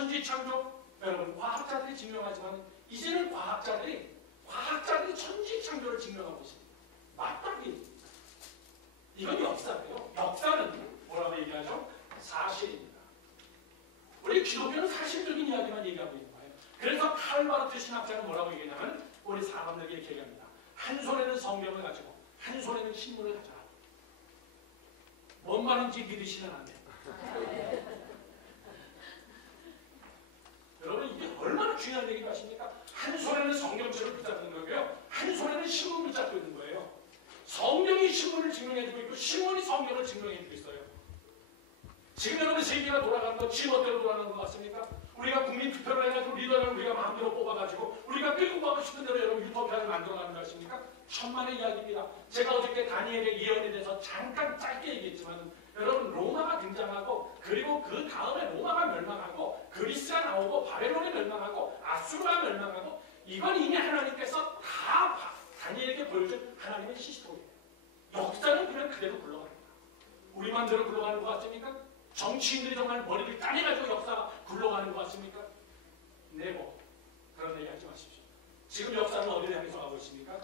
천지창조, 여러분 과학자들이 증명하지만 이제는 과학자들이 천지창조를 증명하고 있습니다. 맞다니. 이건 역사예요. 역사는 뭐라고 얘기하죠? 사실입니다. 우리 기독교는 사실적인 이야기만 얘기하고 있는 거예요. 그래서 칼바르트 신학자는 뭐라고 얘기하냐면 우리 사람들에게 이렇게 얘기합니다. 한 손에는 성경을 가지고 한 손에는 신문을 가져라. 뭔 말인지 믿으시면 안 돼요. 여러분 이게 얼마나 중요한 얘기를 하십니까? 한 손에는 성경책을 붙잡는 거고요. 한 손에는 신문을 붙잡고 있는 거예요. 성경이 신문을 증명해주고 있고 신문이 성경을 증명해주고 있어요. 지금 여러분 세계가 돌아가는 거 지멋대로 돌아가는 것 같습니까? 우리가 국민 투표를 해가지고 리더를 우리가 마음대로 뽑아가지고 우리가 끌고 가고 싶은 대로 여러분 유토피아를 만들어가는 거 아십니까? 천만의 이야기입니다. 제가 어저께 다니엘의 예언에 대해서 잠깐 짧게 얘기했지만 여러분 로마가 등장하고 그리고 그 다음에 로마가 멸망하고 그리스가 나오고 바벨론이 멸망하고 아수르가 멸망하고 이건 이미 하나님께서 다 다니엘에게 보여준 하나님의 시스템이에요. 역사는 그냥 그대로 굴러갑니다. 우리 맘대로 굴러가는 것 같습니까? 정치인들이 정말 머리를 따내가지고 역사가 굴러가는 것 같습니까? 네모 그런 얘기 하지 마십시오. 지금 역사는 어디를 향해서 가고 있습니까?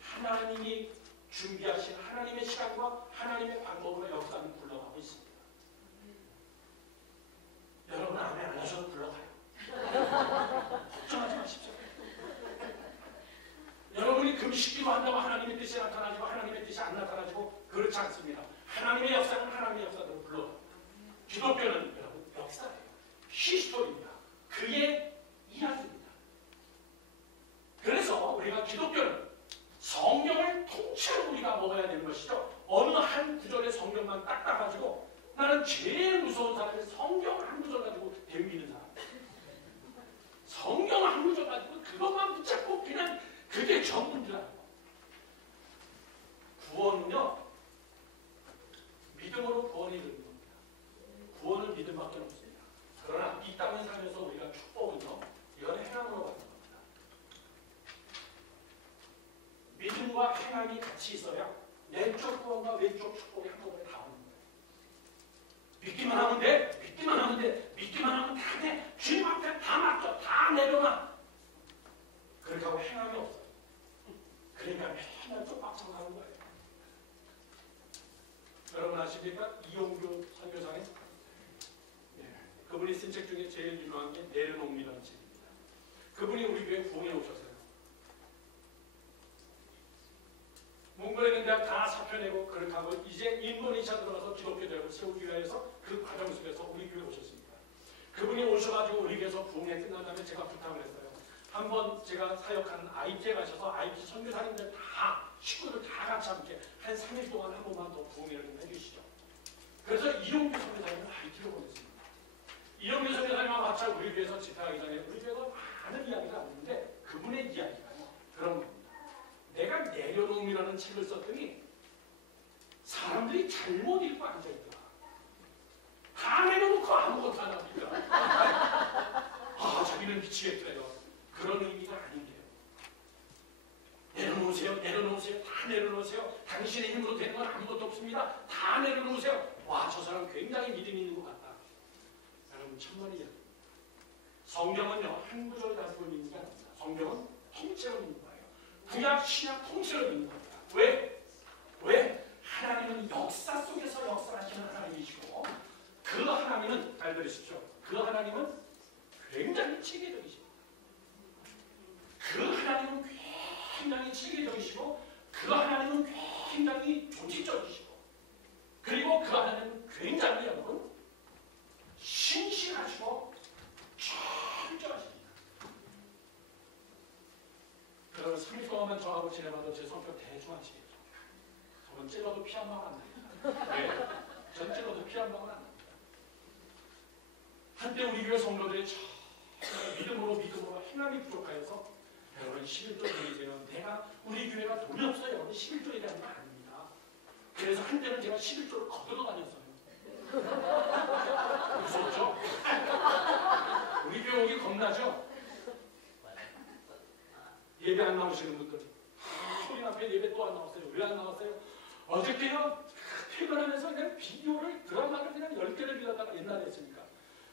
하나님이 준비하신 하나님의 시간과 하나님의 방법으로 역사는 굴러가고 있습니다. 여러분 아멘 안 하셔도 굴러가요. 걱정하지 마십시오. 여러분이 금식기도 한다고 하나님의 뜻이 나타나지고 하나님의 뜻이 안 나타나지고 그렇지 않습니다. 하나님의 역사는 하나님의 역사대로 굴러갑니다. 기독교는 여러분 역사예요. 히스토리입니다. 그의 이야기입니다. 그래서 우리가 기독교는 성경을 통째로 우리가 먹어야 되는 것이죠. 어느 한 구절의 성경만 딱 따가지고 나는 제일 무서운 사람이 성경 한 구절 가지고 덤비는 사람. 성경 한 구절 가지고 그것만 붙잡고 그냥 그게 전부인 줄 알고. 구원은요. 믿음으로 구원이 되는 겁니다. 구원은 믿음밖에 없습니다. 그러나 이 땅을 살면서 우리가 축복은요. 이건 행함으로 받는 겁니다. 믿음과 행함이 같이 있어야 왼쪽 구원과 왼쪽 축복이 한꺼번에 다 오는 거예요. 믿기만 하면 돼. 믿기만 하면 돼. 믿기만 하면 다 돼. 주님 앞에 다 맡겨. 다 내려놔. 그렇게 하고 행함이 없어요. 그러니까 맨날 쪽박창 가는 거예요. 여러분 아십니까? 이용규 선교사님? 네. 그분이 쓴 책 중에 제일 유명한 게 내려놓음이라는 책입니다. 그분이 우리 교회 부흥에 오셨어요. 몽골에 대학 다 사표내고 그렇게 하고 이제 인도네시아 들어가서 기독교 대학을 세우기 위해서 그 과정 속에서 우리 교회에 오셨습니다. 그분이 오셔가지고 우리 교회에서 부흥회 끝난 다음에 제가 부탁을 했어요. 한번 제가 사역하는 IT에 가셔서 IT 선교사님들 다 식구들 다 같이 함께 한 3일 동안 한 번만 더 부흥회를 좀 해주시죠. 그래서 이용규 선교사님을 IT로 보냈습니다. 이용규 선교사님과 같이 우리 교회에서 집회하기 전에 우리 교회가 많은 이야기가 나오는데 그분의 이야기가요. 그런 겁니다. 내가 내려놓음이라는 책을 썼더니 사람들이 잘못 읽고 앉아있더라. 다 내려놓고 아무것도 안 합니다. 아, 자기는 미치겠더래요. 그런 의미가 아닌데요. 내려놓으세요. 내려놓으세요. 다 내려놓으세요. 당신의 힘으로 되는 건 아무것도 없습니다. 다 내려놓으세요. 와, 저 사람 굉장히 믿음이 있는 것 같다. 여러분 천만이야. 성경은요. 한 구절 가지고 있는 게 아닙니다. 성경은 통째로 있는 거예요. 구약, 신약 통째로 있는 겁니다. 왜? 왜? 하나님은 역사 속에서 역사하시는 하나님이시고 그 하나님은 잘 들으십시오. 그 하나님은 굉장히 체계적이십니다. 그 하나님은 굉장히 체계적이시고 그 하나님은 굉장히 조직적이시고 그리고 그 하나님은 굉장히 여러분 신실하시고 철저하십니다. 여러분 3일 동안만 저하고 지내봐도 제 성격 대충 아시겠죠? 저는 찔러도 피 한 방울 안 납니다. 왜? 전 찔러도 피 한 방울 안 납니다. 한때 우리 교회 성도들이 믿음으로 행함이 부족하여서 여러분 11조 드리세요. 내가 우리 교회가 돈이 없어요. 여러분 11조이라는 거 아닙니다. 그래서 한때는 제가 11조를 거들어 다녔어요. 무섭죠? 우리 교회 오기 겁나죠? 예배 안 나오시는 분들 소리 앞에 예배 또 안 나왔어요. 왜 안 나왔어요? 어저께요 퇴근하면서 그냥 비디오를 드라마를 그냥 10개를 빌려다가 옛날에 했으니까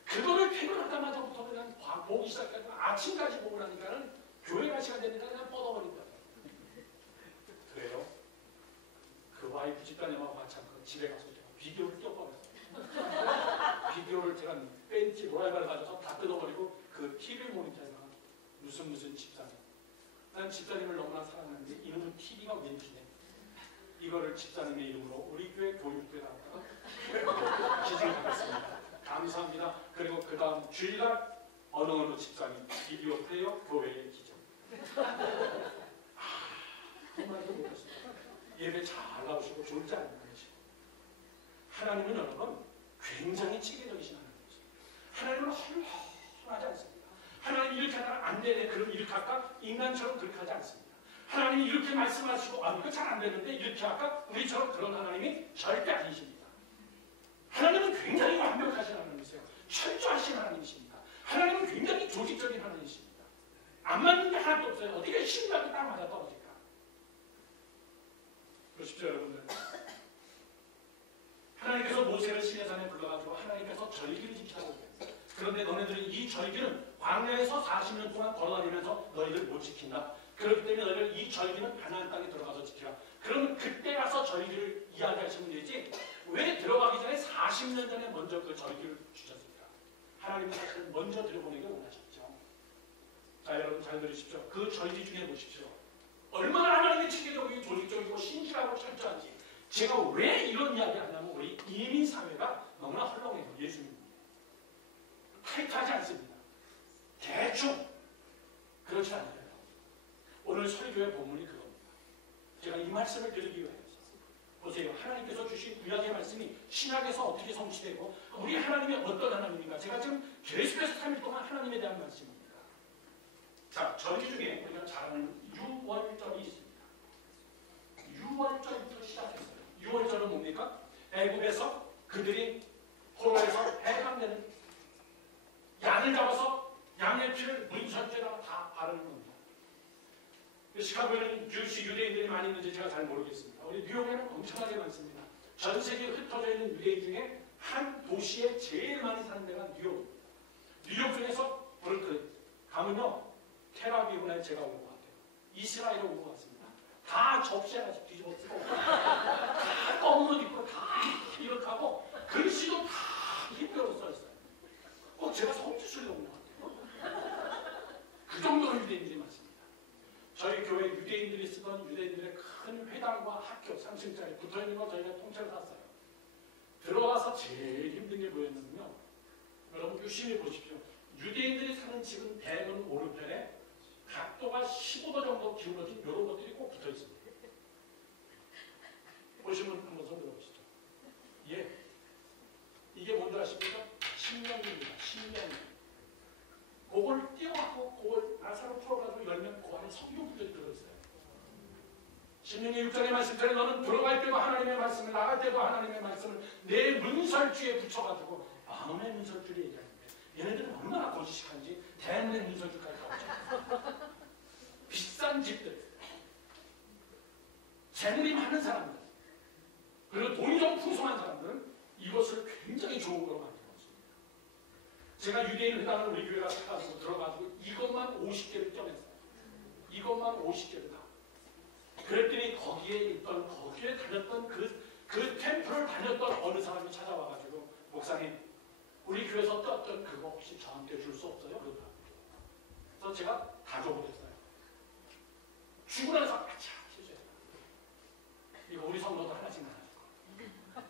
그거를 퇴근하자마자부터 그냥 보기 시작해서 아침까지 보고 나니까는 교회가 시간 되니까 그냥 뻗어버린다. 그래요? 그 와이프 집사님하고 같이 집에 가서 제가 비디오를 껴버렸어요. 비디오를 제가 벤치 로라이바를 가져서 다 뜯어버리고 그 TV 모니터에다가 무슨 집사님. 난 집사님을 너무나 사랑하는데 이놈은 TV가 왠지네. 이거를 집사님의 이름으로 우리 교회 교육부에 나왔다가 기증하겠습니다. 감사합니다. 그리고 그 다음 주일날 어느 집사님 비디오 플레이어 교회에 기증. 정말도 못했습니다. 예배 잘 나오시고 졸지 않는 것이고 하나님은 여러분 굉장히 체계적이신 하나님이십니다. 하나님은 헐렁하지 않습니다. 하나님 이렇게 하면 안 되네. 그럼 이렇게 할까? 인간처럼 그렇게 하지 않습니다. 하나님이 이렇게 말씀하시고 이거 잘 안 되는데 이렇게 할까? 우리처럼 그런 하나님이 절대 아니십니다. 하나님은 굉장히 완벽하신 하나님이세요. 철저하신 하나님이십니다. 하나님은 굉장히 조직적인 하나님이십니다. 안 맞는 게 하나도 없어요. 어떻게 신기하게 딱 맞아 떨어질까? 그러십시오 여러분들. 하나님께서 모세를 시내산에 불러가지고 하나님께서 절기를 지키라고 했어요. 그런데 너네들은 이 절기는 광야에서 40년 동안 걸어다니면서 너희들 못 지킨다. 그렇기 때문에 너희들 이 절기는 가나안 땅에 들어가서 지키라. 그러면 그때 가서 절기를 이야기하시면 되지 왜 들어가기 전에 40년 전에 먼저 그 절기를 주셨습니까? 하나님은 사실 먼저 들어보내기를 원하셨죠. 자 여러분 잘 들으십시오. 그 절기 중에 보십시오. 얼마나 하나님의 체계적이고 조직적이고 신실하고 철저한지. 제가 왜 이런 이야기 하냐면 우리 이민 사회가 너무나 헐렁해요. 예수님 타이트하지 않습니다. 대충 그렇지 않아요. 오늘 설교의 본문이 그겁니다. 제가 이 말씀을 드리기 위해서 보세요. 하나님께서 주신 구약의 말씀이 신약에서 어떻게 성취되고 우리 하나님이 어떤 하나님인가. 제가 지금 계속해서 3일 동안 하나님에 대한 말씀입니다. 자, 절기 중에 우리가 잘 아는 유월절이 있습니다. 유월절부터 시작했어요. 유월절은 뭡니까? 애굽에서 그들이 포로에서 해방되는 양을 잡아서 양의 피를 문선죄라고 다 바르는 겁니다. 시카고에는 유대인들이 많이 있는지 제가 잘 모르겠습니다. 우리 뉴욕에는 엄청나게 많습니다. 전 세계에 흩어져 있는 유대인 중에 한 도시에 제일 많이 사는 데가 뉴욕입니다. 뉴욕 중에서 브루클린 가면요 텔아비브에 제가 온 것 같아요. 이스라엘에 온 것 같습니다. 다 접시 하나씩 뒤집어 쓰고 다 검은 옷 입고 다 이렇게 하고 글씨도 다 히브리어로 써있어요. 꼭 제가 성지순례 온 것 같아요. 그 정도로 유대인들이 많습니다. 저희 교회 유대인들이 쓰던 유대인들의 큰 회당과 학교 3층짜리 붙어있는 거 저희가 통째로 샀어요. 들어와서 제일 힘든 게 뭐였냐면요. 여러분 유심히 보십시오. 유대인들이 사는 집은 대문 오른편에 각도가 15도 정도 기울어진 이런 것들이 꼭 붙어 있습니다. 보시면 한번 손 들어보시죠. 예. 이게 뭔지 아십니까? 신명입니다. 신명. 그걸 띄워갖고 그걸 나사로 풀어가지고 열면 그 안에 성경들이 들어있어요. 신명의 6장의 말씀처럼 너는 들어갈 때도 하나님의 말씀을 나갈 때도 하나님의 말씀을 내 문설주에 붙여가지고 마음의 문설주를 얘기하는데 얘네들은 얼마나 거짓식한지 대문의 문설주까지 가보죠. 비싼 집들, 재물이 많은 사람들, 그리고 돈이 좀 풍성한 사람들은 이것을 굉장히 좋은 거로 만들어 습니다. 제가 유대인 회당을 우리 교회가 사가지고 들어가지고 이것만 50개를 쪄냈어요. 이것만 50개를 다. 그랬더니 거기에 다녔던 그 템플을 다녔던 어느 사람이 찾아와가지고 목사님 우리 교회에서 떴던 그거 혹시 저한테 줄 수 없어요? 그러더라고요. 그래서 제가 다 줘보겠어요. 주고 나서 아차 실수했어요. 이거 우리 성도도 하나씩 나눠줄 거예요.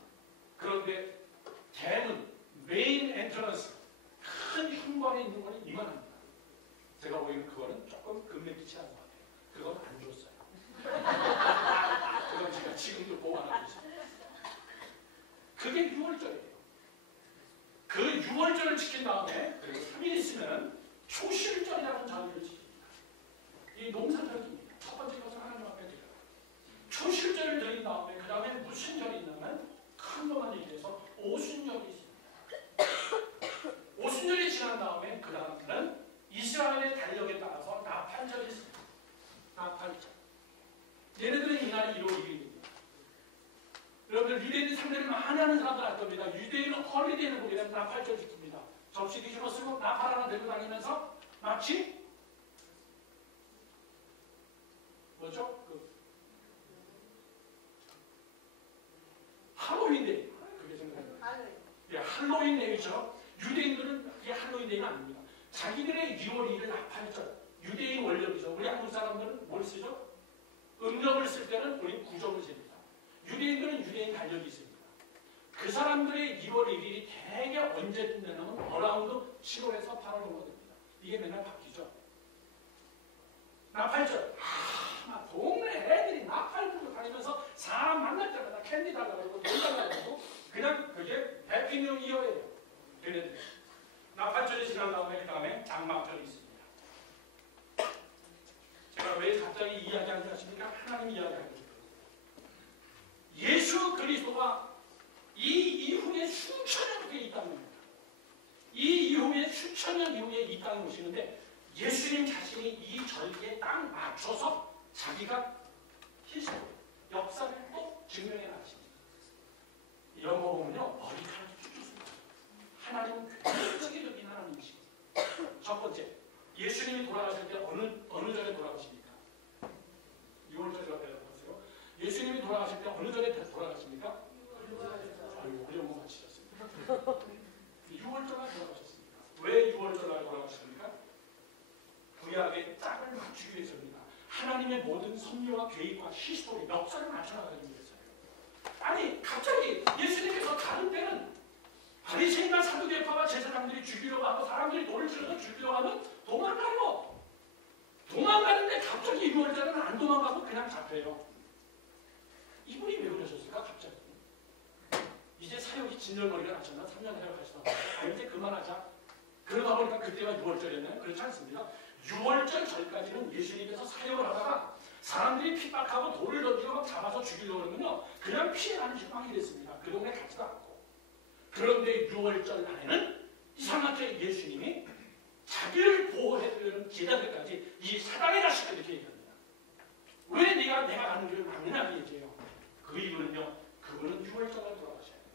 그런데 대문 메인 엔트런스 큰 현관에 있는 거는 이만합니다. 제가 보기에는 그거는 조금 금맥기치 않은 것 같아요. 그건 안 줬어요. 그건 제가 지금도 보관하고 있습니다. 그게 6월절이에요. 그 6월절을 지킨 다음에 그리고 3일 있으면 초실절이라는 절기를 지킵니다. 이 농사절기입니다. 첫 번째 것은 하나님 앞에 드려요. 초실절을 드린 다음에 그 다음에 무슨 절이 있냐면 큰 것만 얘기해서 오순절이 있습니다. 오순절이 지난 다음에 그 다음에는 이스라엘의 달력에 따라서 나팔절이 있습니다. 나팔절. 얘네들은 이날이 1월 1일입니다. 여러분들 유대인 상대를 많이 하는 사람들 알 겁니다. 유대인은 헐리데이를 보게 되면 나팔절 지킵니다. 접시 뒤집어 쓰고 나팔 하나 들고 다니면서 마치 뭐죠? 할로윈데이. 그게 생각나요. 예, 할로윈데이죠. 유대인들은 이게 할로윈데이가 아닙니다. 자기들의 6월 1일 나팔절. 유대인 원력이죠. 우리 한국 사람들은 뭘 쓰죠? 음력을 쓸 때는 우리 구정을 셉니다. 유대인들은 유대인 달력이 있습니다. 그 사람들의 2월 1일이 대개 언제쯤 되냐면 어라운드 7월에서 8월 정도 됩니다. 이게 맨날 바뀌죠. 나팔절. 막 동네 애들이 나팔 불고 다니면서 사람 만날 때마다 캔디 달라고 놀 달라고 그냥 그게 해피 뉴 이어예요. 걔네들. 나팔절이 지난 다음에 그 다음에 장막절이 있습니다. 제가 왜 갑자기 이야기하지 않습니까? 하나님 이야기하는 거예요. 예수 그리스도가 이 이후에 수천 년 뒤에 이 땅에 옵니다. 이 이후에 수천 년 이후에 이 땅에 오시는데 예수님 자신이 이 절기에 딱 맞춰서 자기가 역사를 또 증명해 나가십니다. 이런 거 보면요 머리카락이 쭉 하나님은 굉장히 체계적인 하나님이시고 첫 번째 예수님이 돌아가실 때 어느 절에 돌아가십니까? 6월절이라고 대답하세요. 예수님이 돌아가실 때 어느 절에 돌아가십니까? 아유 어려운 거 맞히셨습니다. 6월절에 돌아가셨습니다. 왜 6월절에 돌아가십니까? 구약의 짝을 맞추기 위해서입니다. 하나님의 모든 섭리와 계획과 시스템의 역사를 맞춰나가기 위해서요. 아니 갑자기 예수님께서 다른 때는 바리새인과 사두개파와 제사장들이 죽이려고 하고 사람들이 돌을 치러서 죽이려고 하면 도망가요. 도망가는데 갑자기 6월절에는 안 도망가고 그냥 잡혀요. 이분이 왜 그러셨을까 갑자기? 이제 사역이 진절머리가 나셨나? 3년 사역하시다. 이제 그만하자. 그러다 보니까 그때가 6월절이었나요? 그렇지 않습니다. 6월절 전까지는 예수님께서 사역을 하다가 사람들이 핍박하고 돌을 던지고 막 잡아서 죽이려고 그러면요 그냥 피해가는 식빵이 됐습니다. 그 동네 가지도 않고. 그런데 6월절 날에는 이상하게 예수님이 자기를 보호해주려는 제자들까지 이 사단의 자식들 이렇게 얘기합니다. 왜 내가 가는 길을 막느냐 그 얘기해요. 그 이유는요 그분은 6월절에 돌아가셔야 돼요.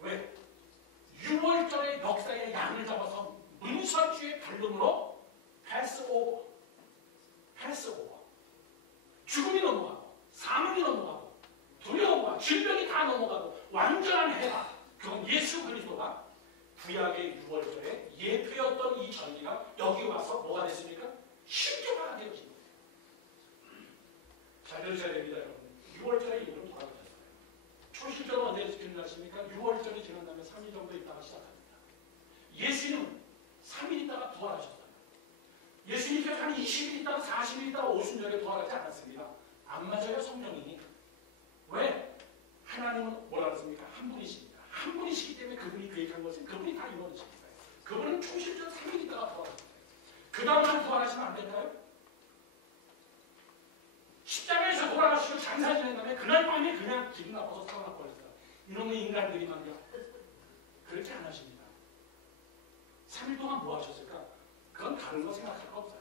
왜? 6월절의 역사의 양을 잡아서 문설주의 발름으로 패스오버 죽음이 넘어가고 사망이 넘어가고 두려움과 질병이 다 넘어가고 완전한 해방 그건 예수 그리스도가 구약의 6월절에 예표였던 이 전기가 여기 와서 뭐가 됐습니까? 실제화가 되어집니다. 잘 들으셔야 됩니다 여러분. 6월절에 이분은 돌아가셨어요. 초실절은 언제 지나십니까? 6월절이 지난 다음에 3일 정도 있다가 시작합니다. 예수님은 3일 있다가 부활하셨어요. 예수님께서 한 20일 있다가 40일 있다가 오순절에 부활하지 않았습니다. 안 맞아요 성령이. 왜? 하나님은 뭐라 그랬습니까? 한 분이십니다. 한 분이시기 때문에 그분이 계획한 것은 그분이 다 이루어지십니다. 그분은 초실절 3일 있다가 부활하셨어요. 그 다음날 부활하시면 안 될까요? 십자가에서 돌아가시고 장사 지낸 다음에 그날 밤에 그냥 기분 나빠서 사망할 뻔했어요. 이놈의 인간들이 말이야. 그렇게 안 하십니다. 3일 동안 뭐 하셨을까? 그건 다른 거 생각할 거 없어요.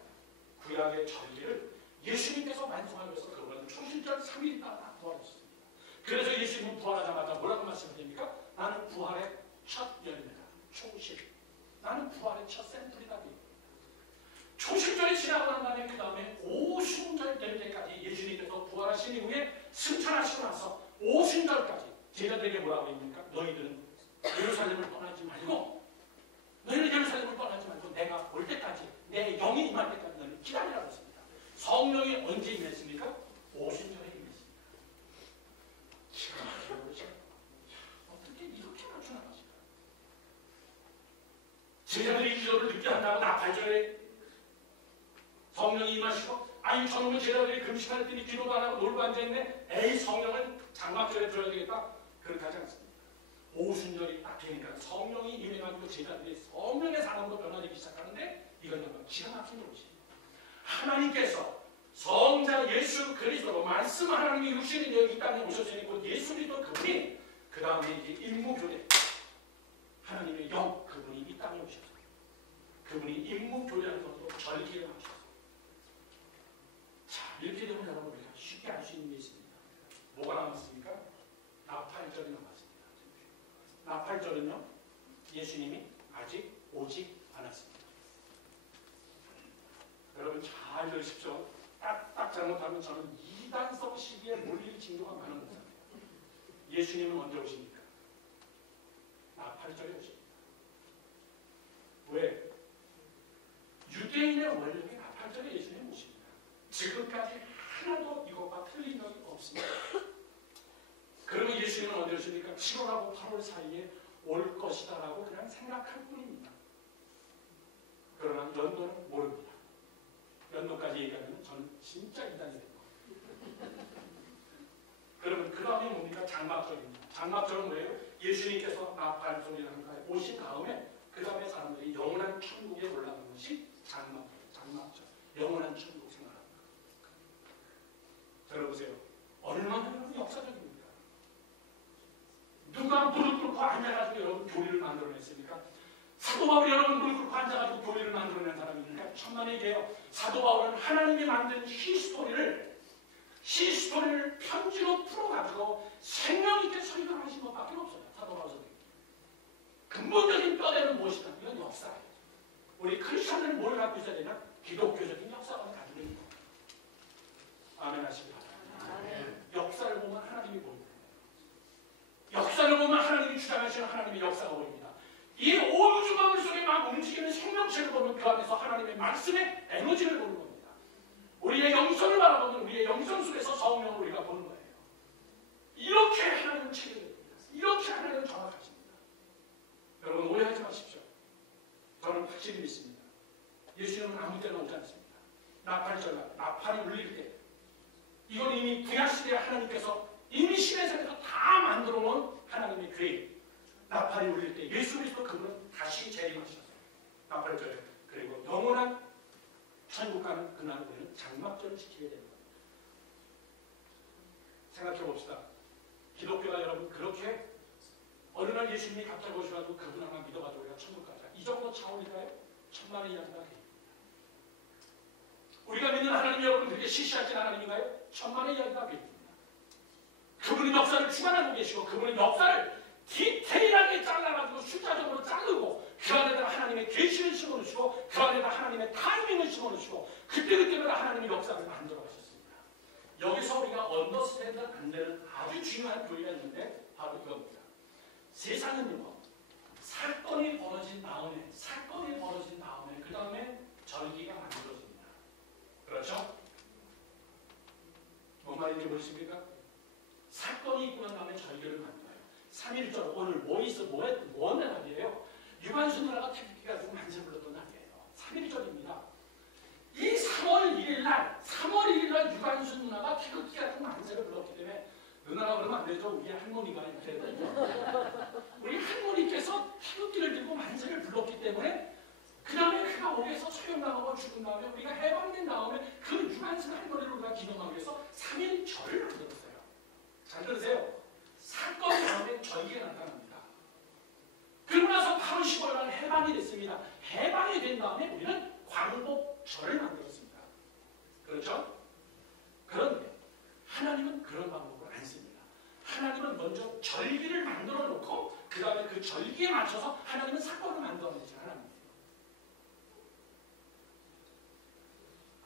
구약의 전기를 예수님께서 완성하기 위해서 그거는 초실절 3일 있다가 부활하셨습니다. 그래서 예수님은 부활하자마자 뭐라고 말씀드립니까? 나는 부활의 첫 열매다. 초실. 나는 부활의 첫 샘플이다. 초실절이 지나고 난 다음에 그 다음에 오순절 될 때까지 예수님께서 부활하신 이후에 승천하시고 나서 오순절까지 제자들에게 뭐라고 합니까? 너희들은 예루살렘을 떠나지 말고 너희는 예루살렘을 떠나지 말고 내가 올 때까지 내 영이 임할 때까지 너희는 기다리라고 했습니다. 성령이 언제 임했습니까? 오순절에 임했습니다. 기가 막히죠. 어떻게 이렇게 맞춰나가실까? 제자들이 기도를 늦게 한다고 나팔절에 성령이 임하시고 아니 저놈의 제자들이 금식할 때니 기도도 안 하고 놀고 앉아있네. 에이 성령을 장막절에 들어야 되겠다. 그렇게 하지 않습니다. 오순절이 딱 되니까 성령이 임해가지고 제자들이 성령의 사람으로 변화되기 시작하는데 이건 정말 기가 막힌 일이에요. 하나님께서 성자 예수 그리스도로 말씀 하나님이 육신이 되어 이 땅에 오셨으니 곧 예수 그리스도 그분이 그 다음에 이제 임무교대 하나님의 영 그분이 이 땅에 오셨어요. 그분이 임무교대하는 것도 절기를 하셨어요. 자 이렇게 되면 여러분 우리가 쉽게 알 수 있는 게 있습니다. 뭐가 남았습니까? 나팔절이 남았습니다. 나팔절은요 예수님이 유관성 시기에 몰릴 징조가 많은 것입니다. 예수님은 언제 오십니까? 나팔절에 오십니다. 왜? 유대인의 원력이 나팔절에 예수님 오십니다. 지금까지 하나도 이것과 틀린 적이 없습니다. 그러면 예수님은 언제 오십니까? 7월하고 8월 사이에 올 것이다라고 그냥 생각할 뿐입니다. 그러나 연도는 모릅니다. 연도까지 얘기하면 저는 진짜 이단이 됩니다. 그러면 그 다음에 뭡니까? 장막절입니다. 장막절은 뭐예요? 예수님께서 나팔 소리를 한가에 오신 다음에 그 다음에 사람들이 영원한 천국에 올라가는 것이 장막절. 영원한 천국 생활합니다. 들어보세요. 얼마나 역사적입니까? 누가 무릎 꿇고 앉아가지고 여러분 교리를 만들어냈습니까? 사도 바울이 여러분 무릎 꿇고 앉아가지고 교리를 만들어낸 사람입니까? 천만에 얘기해요. 사도 바울은 하나님이 만든 히스토리를 편지로 풀어가지고 생명 있게 설명하신 것밖에 없어요. 사도 바울 선생님. 근본적인 뼈대는 무엇이냐? 이건 역사예요. 우리 크리스천들은 뭘 갖고 있어야 되냐? 기독교적인 역사를 가지고 있는 거예요. 아멘 하시기 바랍니다. 역사를 보면 하나님이 보입니다. 역사를 보면 하나님이 주장하시는 하나님의 역사가 보입니다. 이 온 주방울 속에 막 움직이는 생명체를 보면 그 안에서 하나님의 말씀의 에너지를 보는 겁니다. 우리의 영성을 바라보면 우리의 영성 속에서 성령을 우리가 보는 거예요. 이렇게 하나님은 체계됩니다. 이렇게 하나님은 정확하십니다. 여러분 오해하지 마십시오. 저는 확실히 믿습니다. 예수님은 아무 때나 오지 않습니다. 나팔이 울릴 때 이건 이미 구약시대에 하나님께서 이미 시내산에서 다 만들어 놓은 하나님의 계획. 나팔이 울릴 때 예수 그리스도 그분은 다시 재림하셨어요. 나팔절. 그리고 영원한 천국 가는 그날 우리는 장막절을 지키게 됩니다. 생각해 봅시다. 기독교가 여러분 그렇게 어느 날 예수님이 갑자기 오셔가지고 그분 하나 믿어가지고 우리가 천국 가자. 이 정도 차원일까요? 천만의 이야기가 됩니다. 우리가 믿는 하나님이 여러분 그렇게 시시하신 하나님인가요? 천만의 이야기가 됩니다. 그분은 역사를 주관하고 계시고 그분은 역사를 디테일하게 잘라가지고 숫자적으로 자르고 그 안에다가 하나님의 계시를 심어놓으시고 그 안에다가 하나님의 타이밍을 심어놓으시고 그때그때마다 하나님의 역사를 만들어 가셨습니다. 여기서 우리가 언더스탠드 안 되는 아주 중요한 교리가 있는데 바로 이겁니다. 세상은요 사건이 벌어진 다음에 그 다음에 절기가 만들어집니다. 그렇죠? 뭔 말인지 모르십니까? 사건이 있고 난 다음에 절기를 만들어요. 3.1절 오늘 뭐 하는 날이에요? 유관순 누나가 태극기 가지고 만세 불렀던 날이에요. 3.1절입니다. 이 3월 1일 날 유관순 누나가 태극기 가지고 만세를 불렀기 때문에 누나가 그러면 안 되죠. 우리 할머니가 이렇게 되거든요. 우리 할머니께서 태극기를 들고 만세를 불렀기 때문에 그 다음에 그가 옥에서 소용당하고 죽은 다음에 우리가 해방된 다음에 그 유관순 할머니를 우리가 기념하기 위해서 3.1절을 만들었어요. 잘 들으세요. 사건 다음에 절기가 나타납니다. 그러고 나서 8월 15일 날 해방이 됐습니다. 해방이 된 다음에 우리는 광복절을 만들었습니다. 그렇죠? 그런데 하나님은 그런 방법을 안 씁니다. 하나님은 먼저 절기를 만들어 놓고 그 다음에 그 절기에 맞춰서 하나님은 사건을 만들어내지 하나님이에요.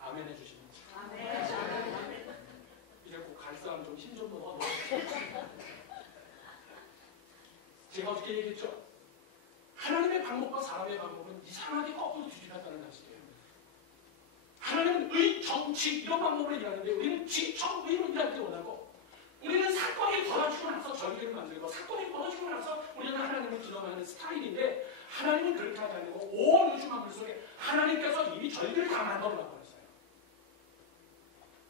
아멘 해주시면 아멘. 이제 꼭 갈 사람 좀 힘 좀 넣어. 제가 어떻게 얘기했죠? 하나님의 방법과 사람의 방법은 이상하게 거꾸로 뒤집혔다는 사실이에요. 하나님은 의, 정치 이런 방법을 얘기하는데 우리는 지청, 의로 일하기 원하고 우리는 사건이 벌어지고 나서 절기를 만들고 사건이 벌어지고 나서 우리는 하나님을 기념하는 스타일인데 하나님은 그렇게 하지 않고 온 우주 만물 속에 하나님께서 이미 절기를 다 만들어놨어요.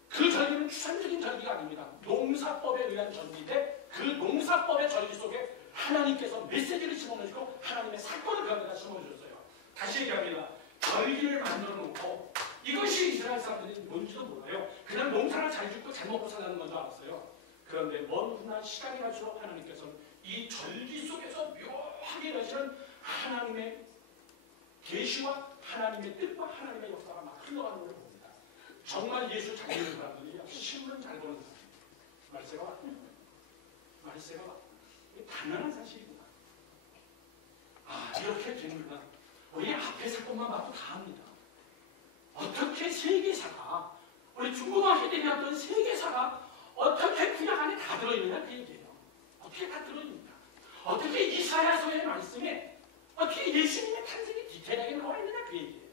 그 절기는 추상적인 절기가 아닙니다. 농사법에 의한 절기인데 그 농사법의 절기 속에 하나님께서 메시지를 심어놓으시고 하나님의 사건을 그 안에다 심어주셨어요. 다시 얘기합니다. 절기를 만들어 놓고 이것이 이스라엘 사람들이 뭔지도 몰라요. 그냥 농사를 잘 짓고 잘 먹고 살라는 건 줄 알았어요. 그런데 먼 훗날 시간이 갈수록 하나님께서는 이 절기 속에서 묘하게 여시는 하나님의 계시와 하나님의 뜻과 하나님의 역사가 막 흘러가는 걸 봅니다. 정말 예수 잘 믿는 사람들이 신문 잘 보는 사람들. 말세가 당연한 사실이구나. 아 이렇게 되는구나. 우리 앞에 사건만 봐도 다 합니다. 어떻게 세계사가 우리 우리 중고등학교 때 배웠던 세계사가 어떻게 구약 안에 다 들어있느냐 그 얘기예요. 어떻게 다 들어있느냐. 어떻게 이사야서의 말씀에 어떻게 예수님의 탄생이 디테일하게 나와 있느냐 그 얘기예요.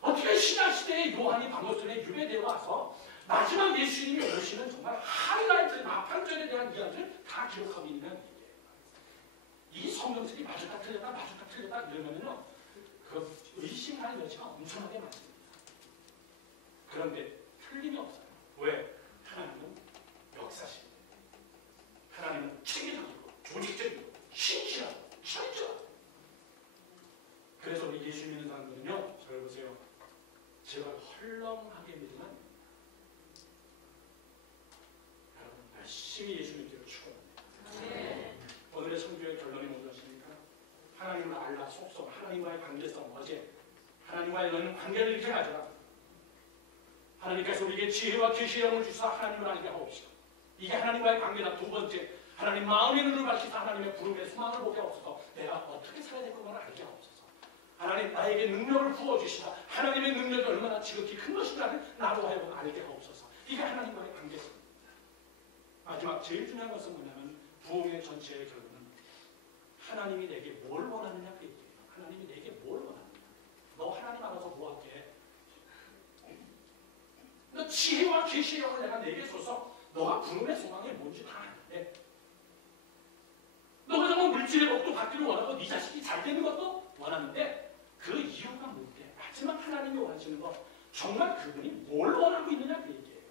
어떻게 신약시대에 요한이 바모스에 유배되어 와서 마지막 예수님이 오시는 정말 하이라이트 나팔절에 대한 이야기를 다 기록하고 있는 얘기예요. 이 성경들이 맞았다 틀렸다 이러면요 그 의심할 여지가 엄청나게 많습니다. 그런데 틀림이 없어요. 왜? 하나님은 역사십니다. 하나님은 체계적이고 조직적이고 신실하고 철저하고. 그래서 우리 예수 믿는 사람들은요, 잘 보세요. 제가 헐렁하게 믿으면 여러분 열심히 예수 믿기를 축원합니다. 오늘의 성교의 결론이 무엇입니까? 하나님을 알라 속성, 하나님과의 관계성, 어제 하나님과의 너는 관계를 이렇게 가져라. 하나님께서 우리에게 지혜와 계시의 영을 주사 하나님을 알게 하옵시다. 이게 하나님과의 관계다. 두 번째, 하나님 마음의 눈을 밝히사 하나님의 부름의 소망을 보게 하옵소서. 내가 어떻게 살아야 될 것을 알게 하옵소서. 하나님 나에게 능력을 부어주시다. 하나님의 능력이 얼마나 지극히 큰 것인가를 나로 하여금 알게 하옵소서. 이게 하나님과의 관계성입니다. 마지막 제일 중요한 것은 뭐냐면 부흥의 전체의 결론은 하나님이 내게 뭘 원하느냐 그 얘기예요. 하나님이 내게 뭘 원하느냐. 너 하나님 알아서 뭐 할게. 너 지혜와 계시의 영을 내가 내게 줘서 너가 부름의 소망이 뭔지 다 아는데 너가 정말 물질의 복도 받기를 원하고 네 자식이 잘 되는 것도 원하는데 그 이유가 뭔데? 마지막 하나님이 원하시는 것 정말 그분이 뭘 원하고 있느냐 그 얘기예요.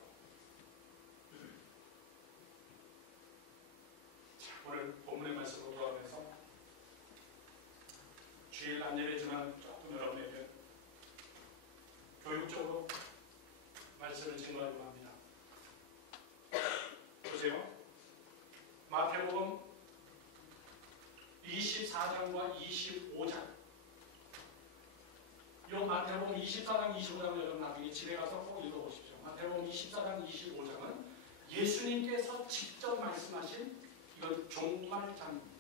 자, 오늘 본문의 말씀으로 돌아가면서 주일 안 예배지만 조금 여러분에게 교육적으로 말씀을 증거하려고 합니다. 보세요. 마태복음 24장과 25장. 이 마태복음 24장, 25장을 여러분 나중에 집에 가서 꼭 읽어보십시오. 마태복음 24장, 25장은 예수님께서 직접 말씀하신 이건 종말장입니다.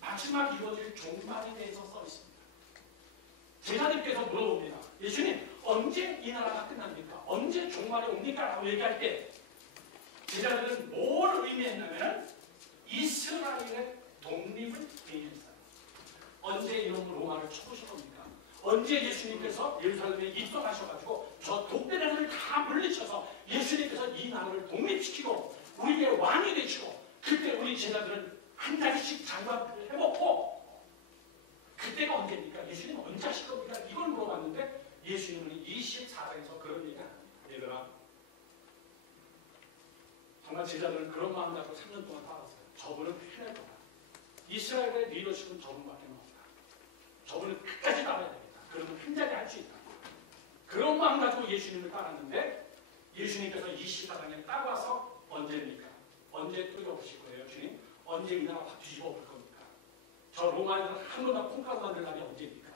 마지막 이루어질 종말에 대해서 써 있습니다. 제자들께서 물어봅니다. 예수님, 언제 이 나라가 끝납니까? 언제 종말이 옵니까? 라고 얘기할 때 제자들은 뭘 의미했냐면 이스라엘의 독립을 의미했어요. 언제 이놈 로마를 쳐부실 겁니까? 언제 예수님께서 예루살렘에 입성하셔가지고 저 독대자들을 다 물리쳐서 예수님께서 이 나라를 독립시키고 우리의 왕이 되시고 그때 우리 제자들은 한 자리씩 장관을 해먹고 그때가 언제입니까? 예수님 언제 하실 겁니까? 이걸 물어봤는데 예수님은 24장에서 그런 얘기가 안 합니다. 얘들아, 정말 제자들은 그런 마음 갖고 3년 동안 따랐어요. 저분은 해낼 거다. 이스라엘의 리더십은 저분밖에 없다. 저분은 끝까지 따라야 됩니다. 그러면 한 자리 할 수 있다. 그런 마음 가지고 예수님을 따랐는데 예수님께서 24장에 따라와서 언제입니까? 언제 뚫어오실 거예요, 주님? 언제 이 나라 확 뒤집어 볼 겁니까? 저 로마 애들은 한 번만 콩가루 만들 날이 언제입니까?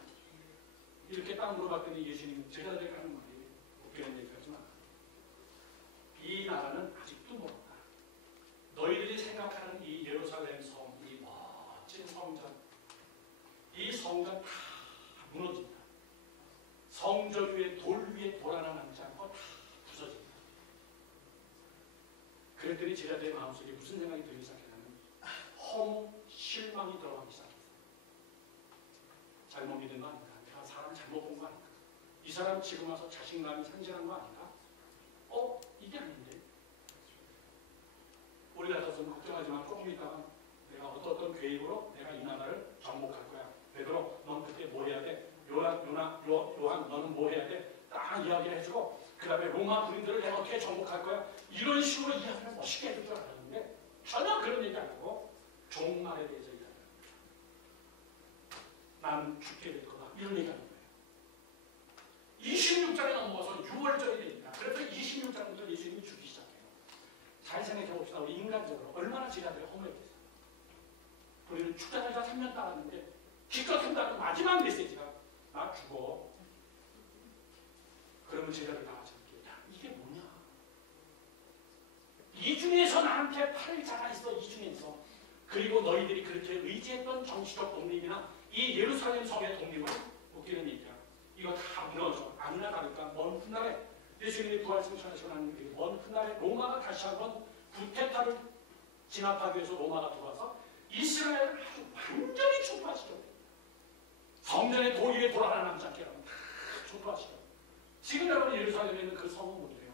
이렇게 딱 물어봤더니 예수님은 제자들에게 하는 말이 웃기는 얘기하지만 이 나라는 아직도 멀었다. 너희들이 생각하는 이 예루살렘 성, 이 멋진 성전, 이 성전 다 무너진다. 성전 위에 돌 위에 돌 하나 남지 않고 다 부서진다. 그랬더니 제자들의 마음속에 무슨 생각이 들기 시작했냐면 허무, 실망이 들어가기 시작했어요. 잘못 믿은 거 아닌가? 내가 사람 잘못 본 거 아닌가? 이 사람 지금 와서 자신감이 상실한 거 아닌가? 이게 아닌데. 우리 같아서는 걱정하지 마. 조금 있다가 내가 어떤 계획으로 내가 이 나라를 정복할 거야. 베드로, 넌 그때 뭐 해야 돼? 요한, 너는 뭐 해야 돼? 딱 이야기를 해주고 그 다음에 로마 군인들을 내가 어떻게 정복할 거야? 이런 식으로 이야기를 멋있게 해줄 줄 알았는데 전혀 그런 얘기 안 하고 종말에 대해서 이야기합니다. 나는 죽게 될 거다. 이런 얘기하는 거예요. 26장에 넘어가서 6월절이 됩니다. 그래서 26장부터 예수님이 죽기 시작해요. 잘 생각해 봅시다. 우리 인간적으로 얼마나 제자들이 허무했겠어요. 우리는 축자날짜 3년 따랐는데 기껏 한다는 마지막 메시지가 나 죽어. 그러면 제자들 다 같이 야, 이게 뭐냐? 이 중에서 나한테 팔 자가 있어. 이 중에서. 그리고 너희들이 그렇게 의지했던 정치적 독립이나 이 예루살렘 성의 독립을 웃기는 얘기야. 이거 다 무너져. 아니나 다를까 먼 훗날에 예수님이 부활 승천하시고 나는 먼 훗날에 로마가 다시 한번 구테타를 진압하기 위해서 로마가 들어와서 이스라엘을 아주 완전히 축소하시죠. 성전의 돌 위에 돌 하나 남지 않게 하면 다 축소하시죠. 지금 여러분 예루살렘에 있는 그 성은 뭐예요?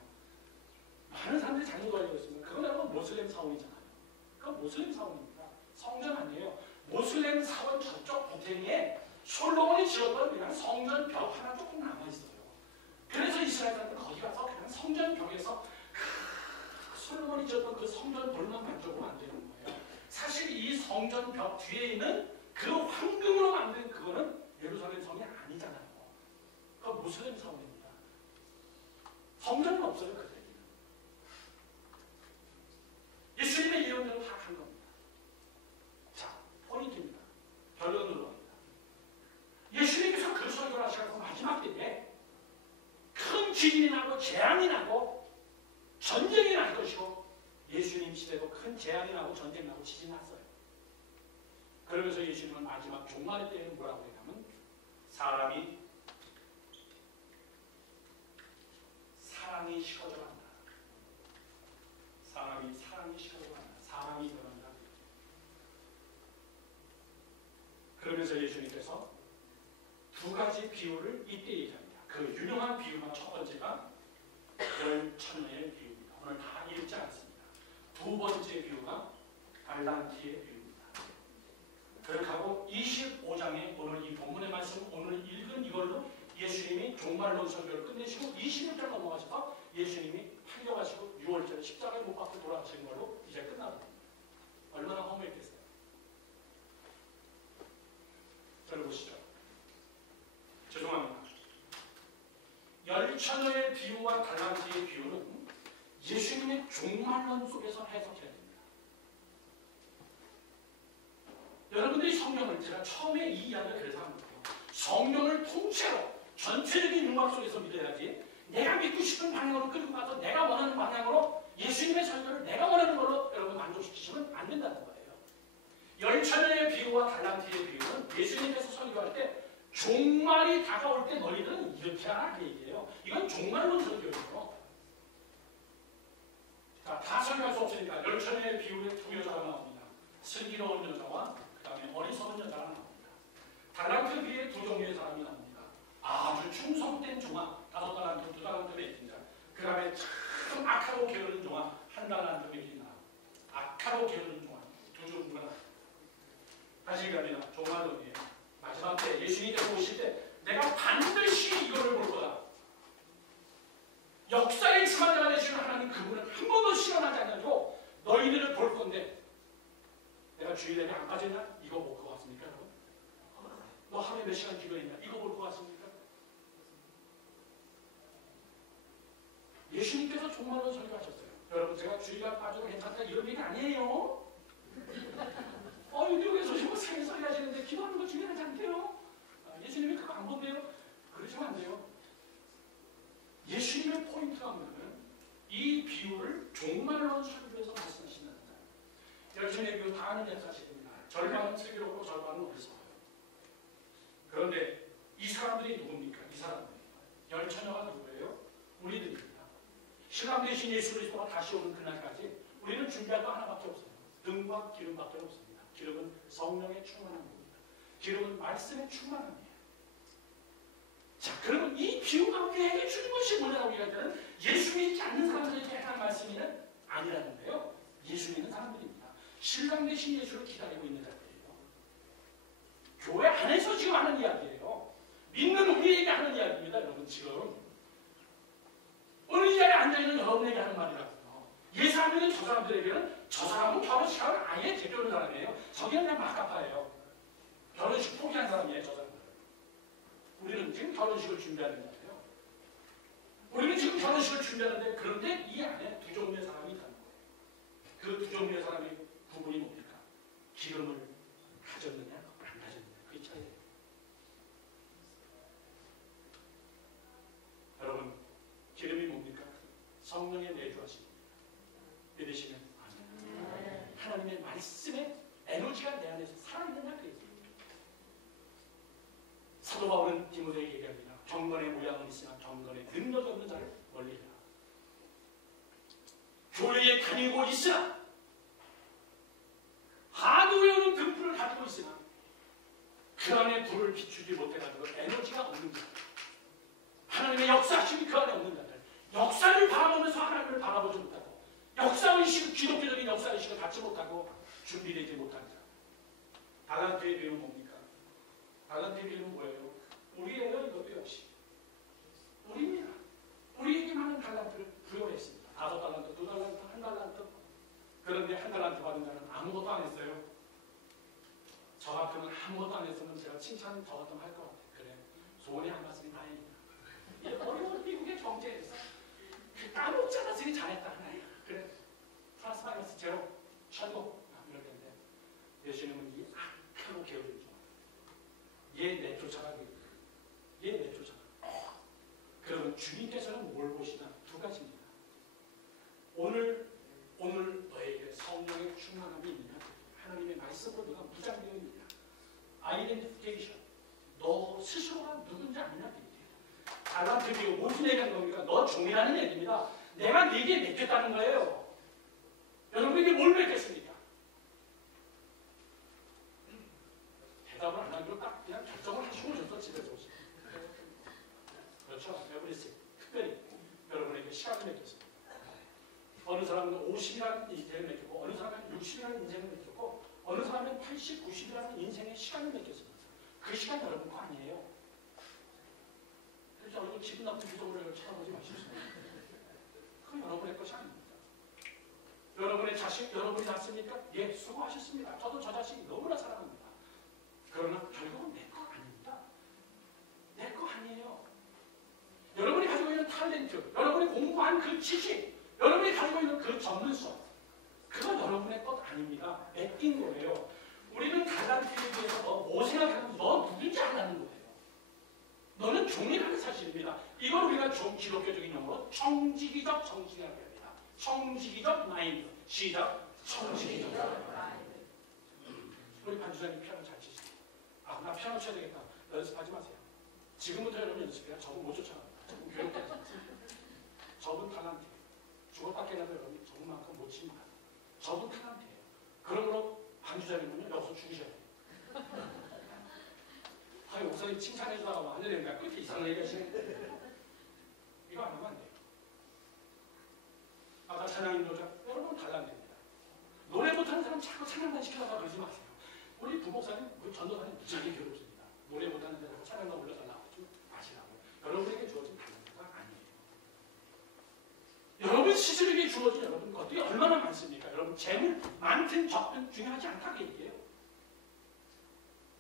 많은 사람들이 잘못 알고 있습니다. 그건 여러분 모슬렘 사원이잖아요. 그건 모슬렘 사원입니다. 성전 아니에요. 모슬렘 사원 저쪽 보탱이에 솔로몬이 지었던 그냥 성전 벽 하나 조금 남아있어요. 그래서 이스라엘 사람들은 거기 가서 그냥 성전 벽에서 솔로몬이 지었던 그 성전 돌만 만져보면 안 되는 거예요. 사실 이 성전 벽 뒤에 있는 그 황금으로 만든 그거는 예루살렘 성이 아니잖아요. 그건 모슬렘 사원입니다. 성전은 없어요. 그들에게는. 예수님의 예언대로 다 한 겁니다. 자, 포인트입니다. 결론으로 갑니다. 예수님께서 그 설교를 하시면서 마지막 때에 큰 지진이 나고 재앙이 나고 전쟁이 날 것이고 예수님 시대도 큰 재앙이 나고 전쟁이 나고 지진이 났어요. 그러면서 예수님은 마지막 종말의 때에는 뭐라고 했냐면 사랑이 식어져 간다. 사랑이 식어져 간다. 사랑이 변한다. 그러면서 예수님께서 두 가지 비유를 이때 얘기합니다. 그 유명한 비유가 첫 번째가 열처녀의 비유입니다. 오늘 다 읽지 않습니다. 두 번째 비유가 달란트의 비유입니다. 그렇게 하고 25장에 오늘 이 본문의 말씀 오늘 읽은 이걸로 예수님이 종말론 설교를 끝내시고 21절 넘어가셔서 예수님이 팔려가시고 6월절에 십자가에 못 박혀 돌아가시는 걸로 이제 끝납니다. 얼마나 허무했겠어요. 저를 보시죠. 죄송합니다. 열처녀의 비유와 달란트의 비유는 예수님의 종말론 속에서 해석해야 됩니다. 여러분들이 성경을 제가 처음에 이 이야기를 그래서 한 거예요. 성경을 통째로 전체적인 융합 속에서 믿어야지 내가 믿고 싶은 방향으로 끌고 가서 내가 원하는 방향으로 예수님의 설교를 내가 원하는 걸로 여러분 만족시키시면 안 된다는 거예요. 열처녀의 비유와 달란트의 비유는 예수님께서 설교할 때 종말이 다가올 때 너희들은 이렇게 하라 그 얘기예요. 이건 종말론 설교예요. 자, 다 설교할 수 없으니까 열처녀의 비유에 두 여자가 나옵니다. 슬기로운 여자와 그 다음에 어리석은 여자가 나옵니다. 달란트 비유에 두 종류의 사람이 나옵니다. 아주 충성된 종아 5달란트, 2달란트 매긴 자. 그 다음에 참 악하고 게으른 종아 1달란트 매긴 자. 악하고 게으른 종아 두 종류가 나옵니다. 다시 얘기합니다. 종말론이에요. 마지막 때 예수님께서 오실 때 내가 반드시 이거를 볼 거다. 역사의 주관자가 되시는 하나님 그분은 한 번도 실현하지 않아도 너희들을 볼 건데 내가 주일에 안 빠졌나? 이거 볼 것 같습니까? 여러분? 너 하루에 몇 시간 기도했냐? 이거 볼 것 같습니까? 예수님께서 종말론 설교하셨어요. 여러분 제가 주일날 빠져도 괜찮다 이런 얘기 아니에요. 여기서 뭐 생소리 하시는데 기도하는 거 중요하지 않대요. 예수님이 그거 안 본대요. 그러시면 안 돼요. 예수님의 포인트가 뭐냐면 이 비유를 종말론 설교에서 말씀하신다는 거예요. 열심히 비유 다 아는 사실입니다. 절반은 슬기롭고 절반은 어리석어요. 그런데 이 사람들이 누굽니까? 이 사람들이 열처녀가 누구예요? 우리들입니다. 신랑 되신 예수 그리스도가 다시 오는 그날까지 우리는 준비할 거 하나밖에 없어요. 등과 기름밖에 없습니다. 기름은 성령의 충만함입니다. 기름은 말씀의 충만함이에요. 자, 그러면 이 비유가 우리에게 주는 것이 뭐냐고 얘기할 때는 예수 믿지 않는 사람들에게 하는 말씀이 아니라는 거예요. 예수 믿는 사람들입니다. 신랑 되신 예수를 기다리고 있는 자들이에요. 교회 안에서 지금 하는 이야기예요. 믿는 우리에게 하는 이야기입니다. 여러분 지금 어느 자리에 앉아있는 여러분에게 하는 말이라고요. 예수 안 믿는 저 사람들에게는 저 사람은 결혼식하고 아예 제껴오는 사람이에요. 저기는 그냥 막가파예요. 결혼식 포기한 사람이에요. 저 사람들. 우리는 지금 결혼식을 준비하는 거예요. 우리는 지금 결혼식을 준비하는데 그런데 이 안에 두 종류의 사람이 있다는 거예요. 그 두 종류의 사람이 구분이 뭡니까? 기름을 가졌느냐 안 가졌느냐 그게 차이예요. 여러분 기름이 뭡니까? 성령의 내주하십니다. 믿으시면 아멘. 하나님의 말씀에 에너지가 내 안에서 살아있느냐 그 얘기예요. 사도 바울은 디모데에게 얘기합니다. 경건의 모양은 있으나 교회에 다니고 있으나 하도 외우는 등불을 가지고 있으나 그 안에 불을 비추지 못해가지고 에너지가 없는 자들, 하나님의 역사심이 그 안에 없는 자들, 역사를 바라보면서 하나님을 바라보지 못하고 역사의식, 기독교적인 역사의식을 갖지 못하고 준비되지 못한 자. 달란트의 비유는 뭡니까? 달란트의 비유는 뭐예요? 우리예요. 이것도 역시 우리입니다. 우리에게 많은 달란트를 부여했습니다. 5달란트, 2달란트, 1달란트. 그런데 1달란트 받은 자는 아무것도 안 했어요. 저 같으면 아무것도 안 했으면 제가 칭찬을 더 할 것 같아요. 그래, 소원이 안 갔으니 다행이다. 어려운 미국의 경제에서 까먹지 않았으니 잘했다. 그래, 플러스 마이너스 제로, 천국 이럴 텐데 예수님은 이 악하고 게으른 종, 얘 내쫓아가기, 얘 내쫓아가. 그러면 주님께서는 뭘 보시나? 두 가지입니다. 오늘 너에게 성령의 충만함이 있느냐? 하나님의 말씀으로 너가 무장되어 있느냐? 아이덴티피케이션. 너 스스로가 누군지 아느냐? 달란트 비유 무슨 얘기하는 겁니까? 너 종이라는 얘기입니다. 내가 네게 맡겼다는 거예요. 여러분에게 뭘 맡겼습니까? 대답을 안 하기로 딱 그냥 결정을 하시고 오셔서 집에서 오시고. 그렇죠? 에브리스 특별히 여러분에게 시간을 맡겼습니다. 어느 사람은 50이라는 인생을 맡겼고, 어느 사람은 60이라는 인생을 맡겼고, 어느 사람은 80, 90이라는 인생의 시간을 맡겼습니다. 그 시간 여러분 거 아니에요. 그래서 얼굴 기분 나쁜 구조물을 쳐다보지 마십시오. 그건 여러분의 것이 아닙니다. 여러분의 자식, 여러분이 낳습니까? 예, 수고하셨습니다. 저도 저 자식 너무나 사랑합니다. 그러나 결국은 내 거 아닙니다. 내 거 아니에요. 여러분이 가지고 있는 탤런트, 여러분이 공부한 그 지식, 여러분이 가지고 있는 그 전문성, 그건 여러분의 것 아닙니다. 맡긴 거예요. 우리는 달란트에 대해서 너 뭐 생각하는지, 너 누군지 알라는 거예요. 너는 종이라는 사실입니다. 이걸 우리가 기독교적인 용어로 청지기적 정신이라고 합니다. 청지기적 마인드. 시작. 청지기적 마인드. 우리 반주사님 피아노 잘 치시죠? 아, 나 피아노 쳐야 되겠다. 연습하지 마세요. 지금부터 여러분 연습해요. 저분 못 쫓아갑니다. 저분 괴롭게 하지 마세요. 저분 달란트. 죽었다 깨나도 여러분 저분만큼 못 칩니다. 저분 달란트예요. 그러므로 반주사님은요, 여기서 죽으셔야 돼요. 아니, 목사님 칭찬해주다가 뭐 하늘에 내가 끝에 이상한 얘기 하시네. 이거 안 하면 안 돼요. 아까 찬양 인도자, 여러분 달란트입니다. 노래 못하는 사람 자꾸 찬양단 시켜달라고 그러지 마세요. 우리 부목사님, 그 전도사님 무지하게 괴롭습니다. 노래 못하는 데서 찬양단 올려달라고 좀 아시라고. 여러분에게 주어진 달란트가 아니에요. 여러분 스스로에게 주어진 여러분 것들이 얼마나 많습니까? 여러분 재물 많든 적든 중요하지 않다고 얘기해요.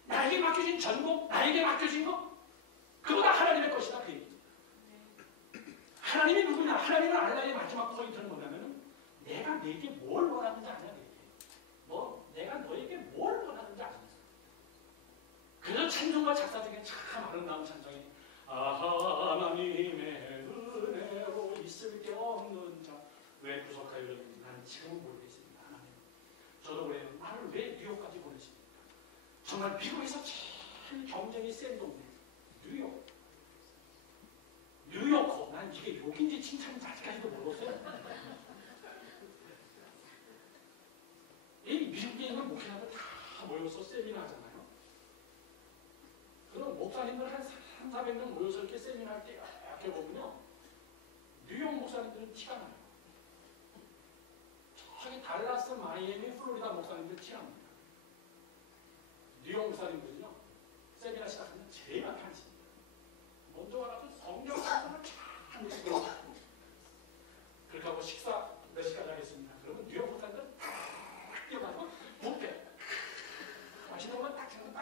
나에게 맡겨진 전공, 나에게 맡겨진 것, 그보다 하나님의 것이다 그 얘기입니다. 하나님이 누구냐? 하나님은 알라의 마지막 포인트는 뭐냐면 내가 네게 뭘 원하는지 아냐 그 얘기예요. 내가 너에게 뭘 원하는지 아냐. 그래서 찬송가 작사 중에 참 아름다운 찬송이 하나님의 은혜로 있을 게 없는 자 왜 구속하여 난 지금 모르겠습니다. 하나님, 저도 그래요. 나를 왜 뉴욕까지 보내십니까? 정말 미국에서 제일 경쟁이 센 동네 뉴욕. 뉴요커. 난 이게 욕인지 칭찬인지 아직까지도 모르겠어요. 이 미국에 있는 목회자들 다 모여서 세미나 하잖아요. 그럼 목사님들 한 300명 모여서 이렇게 세미나 할 때 이렇게 보면요, 뉴욕 목사님들은 티가 나요. 저기 달라스, 마이애미, 플로리다 목사님들 티가 납니다. 뉴욕 목사님들은요, 세미나 시작하면 제일 앞에 앉습니다. 먼저 와서 성경 말씀을 쫙 읽고 그렇게 하고 식사 몇 시까지 하겠습니다. 그러면 뉴욕 목사님들은 탁 뛰어가지고 뷔페 맛있는 것만 딱 생각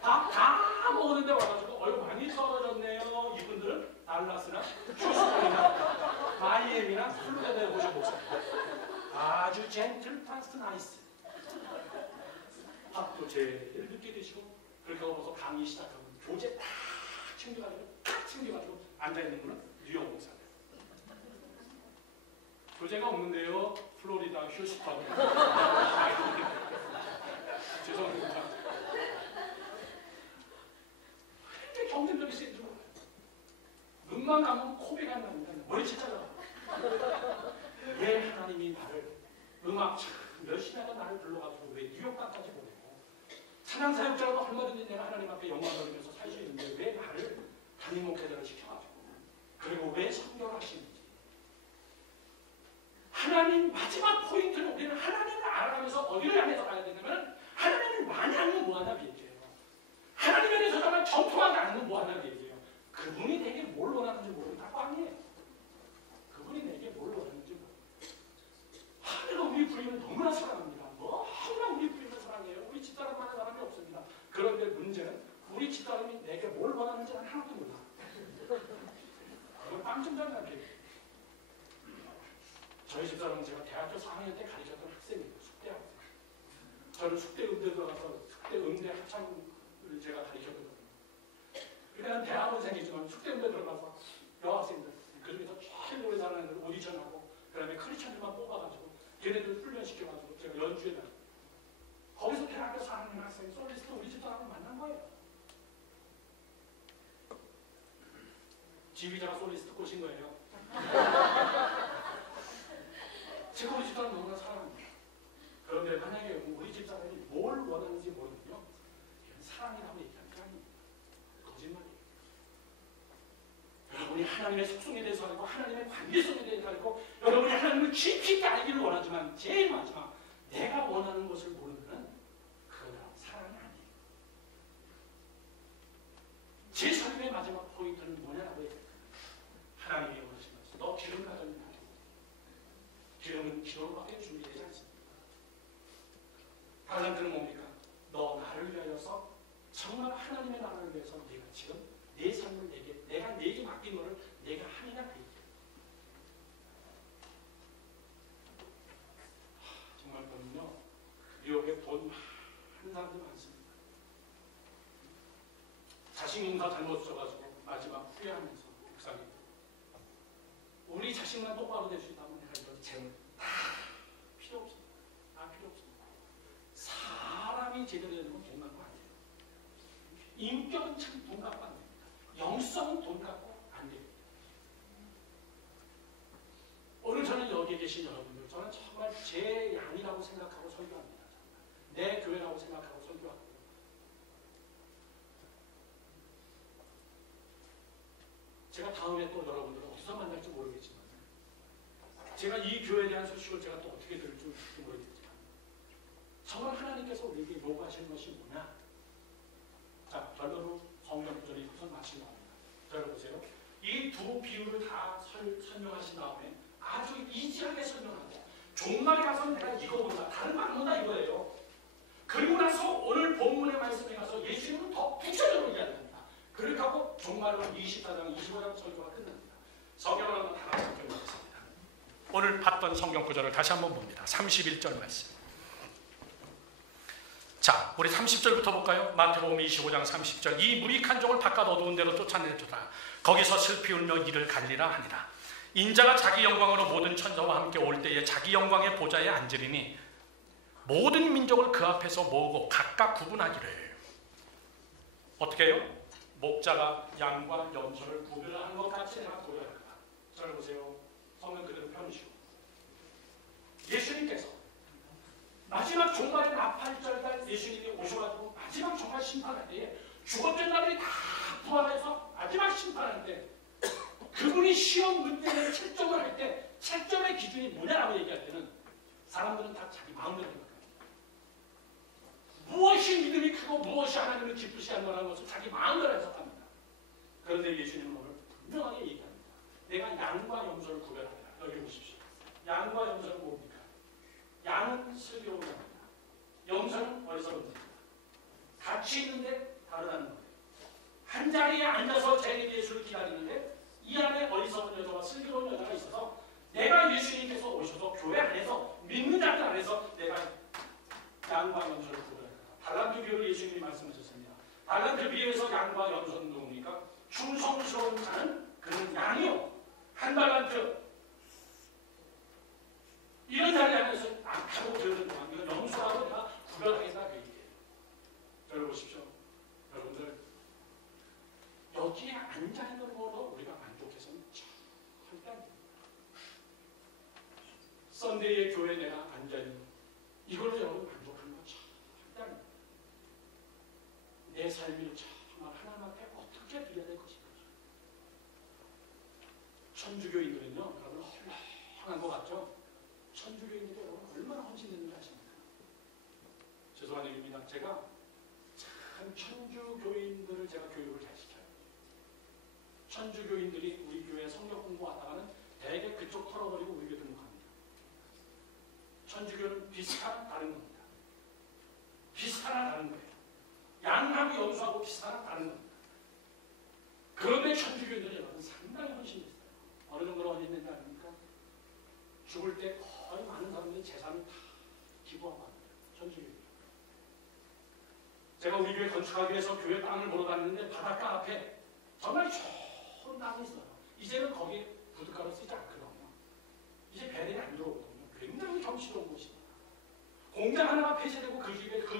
딱 다 먹었는데 와가지고 많이 떨어졌네요. 이분들은 달라스나 휴스턴이나 마이애미나 플로리다에 오신 목사님, 아주 젠틀 파스트 나이스. 밥도 제일 늦게 드시고 그렇게 하고서 강의 시작하고 교재 딱 챙겨가지고 앉아있는 분은 뉴욕 목사님. 교재가 없는데요. 플로리다 휴스턴. 죄송합니다. 근데 경쟁력이 센 줄 몰라요. 금방 가면 코비가 납니다. 머리 진짜요. 왜 하나님이 나를 음악 열심히 하던 나를 불러가지고 왜 뉴욕까지 보내고 찬양 사역자라도 얼마든지 내가 하나님 앞에 영광 돌리면서 살 수 있는데 왜 나를 담임 목회자를 시켜가지고 그리고 왜 선교를 하시는지 하나님 마지막 포인트는 우리는 하나님을 알아가면서 어디를 향해서 가야 되냐면 하나님을 많이 알면 뭐하냐 얘기예요. 하나님에 대해서 정말 정통하게 알면 뭐하냐 얘기예요. 그분이 내게 뭘 원하는지 모르면 다 꽝이에요. 그분이 내게 뭘 원하는지 모르면 내가 우리 부인을 너무나 사랑합니다. 너무나 우리 부인을 사랑해요. 우리 집사람만한 사람이 없습니다. 그런데 문제는 우리 집사람이 내게 뭘 원하는지 난 하나도 몰라. 그걸 빵 좀 잘라게. 저희 집사람은 제가 대학교 4학년 때 가르쳤던 학생이에요. 숙대 학생. 저는 숙대 음대 들어가서 숙대 음대 학창을 제가 가르쳤거든요. 그러니까 대학원생이지만 숙대 음대 들어가서 여학생들 그중에서 제일 오래 자라는 애들 오디션하고 그 다음에 크리스천들만 뽑아가지고 걔네들 훈련시켜가지고 제가 연주에 다니고 거기서 대학교 4학년 학생 솔리스트 우리 집사람을 만난 거예요. 지휘자가 솔리스트 꼬신 거예요. 제가 우리 집사람 너무나 사랑합니다. 그런데 만약에 우리 집사람이 뭘 원하는지 모르면요. 이건 사랑이라고 얘기하는 게 아닙니다. 거짓말이에요. 여러분이 하나님의 속성에 대해서 알고 하나님의 관계성에 대해서 알고 여러분이 하나님을 깊이 있게 알기를 원하지만 제일 마지막 내가 원하는 것을 모르면 그건 사랑이 아니에요. 제 삶의 마지막 포인트는 뭐냐라고 얘기해요. 하나님이 원하시는 것은 너 기름 가졌냐? 기름은 기도로밖에 준비되지 않습니다. 달란트는 뭡니까? 너 나를 위하여서 정말 하나님의 나라를 위해서 네가 지금 내 삶을 내가 내게 맡긴 것을 내가 하느냐 그 얘기예요. 정말 보면요. 뉴욕에 돈 많은 사람들 많습니다. 자식 용사 잘못 써가지고 마지막 후회하면서 목사님 우리 자식만 똑바로 될 수 있다면 내가 이런 재물 다 필요 없습니다. 다 필요 없습니다. 사람이 제대로 되는 건 돈 갖고 안 돼요. 인격은 참 돈 갖고 안 됩니다. 영성은 돈 갖고 안 됩니다. 오늘 저는 여기에 계신 여러분들 저는 정말 제 양이라고 생각하고 설교합니다. 내 교회라고 생각하고 설교하고 제가 다음에 또 여러분들을 어디서 만날지 모르겠지만 제가 이 교회에 대한 소식을 제가 또 어떻게 들을지 모르겠지만 정말 하나님께서 우리에게 요구하시는 것이 뭐냐? 자, 결론으로 성경 구절이 우선 마친 겁니다. 들어보세요. 이 두 비유를 다 설명하신 다음에 아주 이지하게 설명하고 종말에 가서 내가 이거 본다, 다른 말 안 본다 이거예요. 그리고 나서 오늘 본문의 말씀에 가서 예수님은 더 구체적으로 얘기합니다. 그렇게 하고 종말로 24장, 25장 설교가 끝납니다. 성경을 한번 다 같이 읽어보겠습니다. 오늘 봤던 성경 구절을 다시 한번 봅니다. 31절 말씀. 자, 우리 30절부터 볼까요? 마태복음 25장 30절. 이 무익한 종을 바깥 어두운 데로 쫓아내주라. 거기서 슬피 울며 이를 갈리라 하니라. 인자가 자기 영광으로 모든 천사와 함께 올 때에 자기 영광의 보좌에 앉으리니 모든 민족을 그 앞에서 모으고 각각 구분하기를. 어떻게 해요? 목자가 양과 염소를 구별하는 것 같이 내가 보여야겠다. 잘 보세요. 성경 그대로 펴주시고 예수님께서 마지막 종말의 나팔절날 예수님이 오셔가지고 마지막 종말 심판할 때에 죽었던 날이 다 부활해서 마지막 심판할 때 그분이 시험 문제를 채점을 할 때 채점의 기준이 뭐냐라고 얘기할 때는 사람들은 다 자기 마음대로 생각합니다. 무엇이 믿음이 크고 무엇이 하나님을 기쁘시 하는 거라는 것을 자기 마음대로 해석합니다. 그런데 예수님은 오늘 분명하게 얘기합니다. 내가 양과 염소를 구별하리라. 여기 보십시오. 양과 염소는 뭡니까? 양은 슬기로운 자입니다. 염소는 어리석은 자입니다. 같이 있는데 다르다는 거예요. 한 자리에 앉아서 재림 예수를 기다리는데 이 안에 어리석은 여자와 슬기로운 여자가 있어서 내가 예수님께서 오셔서 교회 안에서 믿는 자들 안에서 내가 양과 염소를 구별하리라. 달란트 비유를 예수님이 말씀하셨습니다. 달란트 비유에서 양과 염소는 누굽니까? 충성스러운 자는 그는 양이요. 한 달란트 이런 자리 안에서 악하고 들은 동안 이건 염소라고 내가 구별하겠다 그 얘기예요. 여러분 보십시오. 여러분들 여기에 앉아있는 거로 우리가 만족해서 현대의 교회에 내가 앉아있는 이걸로 여러분 만족하는 건 참 내 삶을 정말 하나님 앞에 어떻게 드려야 될 것인가. 천주교인들은요, 여러분 헐렁한 것 같죠? 천주교인들이 여러분 얼마나 헌신했는지 아십니까? 죄송한 얘기입니다. 제가 참 천주교인들을 제가 교육을 잘 시켜요. 천주교인들이 우리 교회 성경 공부하다가는 대개 그쪽 털어버리고 우리 교회 등록합니다. 천주교는 비슷하나 다른 겁니다. 비슷하나 다른 거예요. 양하고 염소하고 비슷하나 다른 겁니다. 그런데 천주교인들은 여러분 상당히 헌신했어요. 어느 정도로 헌신했는지 아닙니까? 죽을 때 거의 많은 사람들이 재산을 다 기부하고 합니다. 천주교인들. 제가 우리 교회 건축하기 위해서 교회 땅을 보러 다니는데 바닷가 앞에 정말 좋은 땅이 있어요. 이제는 거기에 부둣가로 쓰지 않거든요. 이제 배들이 안 들어오거든요. 굉장히 경치로운 곳입니다. 공장 하나가 폐쇄되고 그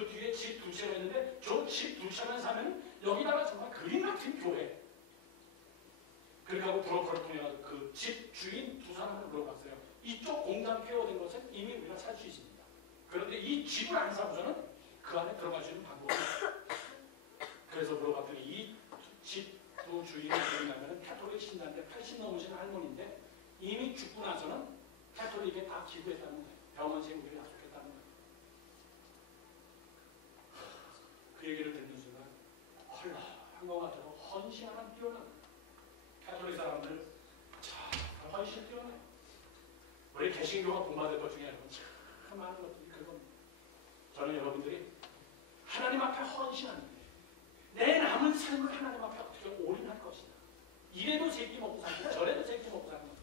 뒤에 집 두 채가 있는데 저 집 두 채만 사면 여기다가 정말 그림 같은 교회. 그렇게 하고 브로커를 통해 그 집 주인 두 사람을 물어봤어요. 이쪽 공장 폐허된 것은 이미 우리가 살 수 있습니다. 그런데 이 집을 안 사고서는 그 안에 들어갈 수 있는 방법이 없어요. 그래서 물어봤더니 이 집 두 주인이 누구냐면 캐톨릭 신자인데 80 넘으신 할머니인데 이미 죽고 나서는 캐톨릭에 다 기부했다는 거예요. 병원 세우기를 약속했다는 거예요. 그 얘기를 듣는 순간 헐렁한 것 같아도 헌신 하나 뛰어나요. 캐톨릭 사람들 참 헌신 뛰어나요. 우리 개신교가 공부할 것 중에 참 많은 것들이 그겁니다. 저는 여러분들이 하나님 앞에 헌신하는 거예요. 내 남은 삶을 하나님 앞에 어떻게 올인할 것이냐. 이래도 제끼 먹고 살고 저래도 제끼 먹고 사는 겁니다.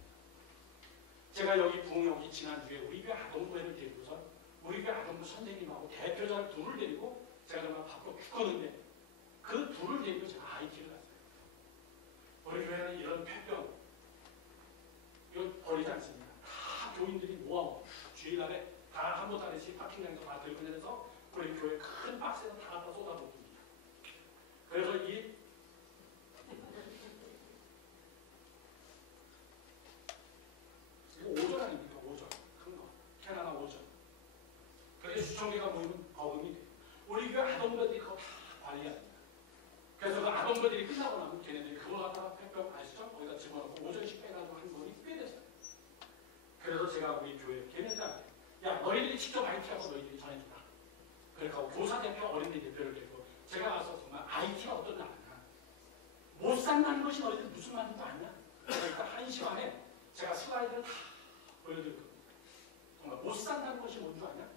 제가 여기 부흥여기 지난주에 우리 교회 아동부회를 데리고서 우리 교회 아동부 선생님하고 대표자 둘을 데리고 제가 정말 바빠 죽었는데 그 둘을 데리고 제가 IT를 갔어요. 우리 교회는 이런 폐병 이거 버리지 않습니다. 다 교인들이 모아오고 주일날에 다 한 보따리씩 파킹장도 다 들고 내려서 우리 교회 큰 박스에서 다 갖다 쏟아붓습니다. 그래서 이 오전 아닙니까? 오전. 큰 거. 캐나다 오전. 그래서 수천개가 모이면 거금이 돼요. 우리 교회 아동부들이 그거 다 관리합니다. 그래서 그 아동부들이 끝나고 나면 걔네들이 그걸 갖다가 폐병 아시죠? 거기다 집어넣고 오전씩 빼가지고 한 번이 꽤 됐어요. 그래서 제가 우리 교회 걔네들한테 야 너희들이 직접 IT하고 너희들이 전해주라. 그러니까 교사 대표 어린이 대표를 데리고 제가 가서 정말 IT가 어떤 나라냐. 못 산다는 것이 너희들 무슨 말인지 아냐. 그러니까 1시간에 제가 슬라이드를 다 보여드릴 겁니다. 정말 못 산다는 것이 뭔 줄 아냐?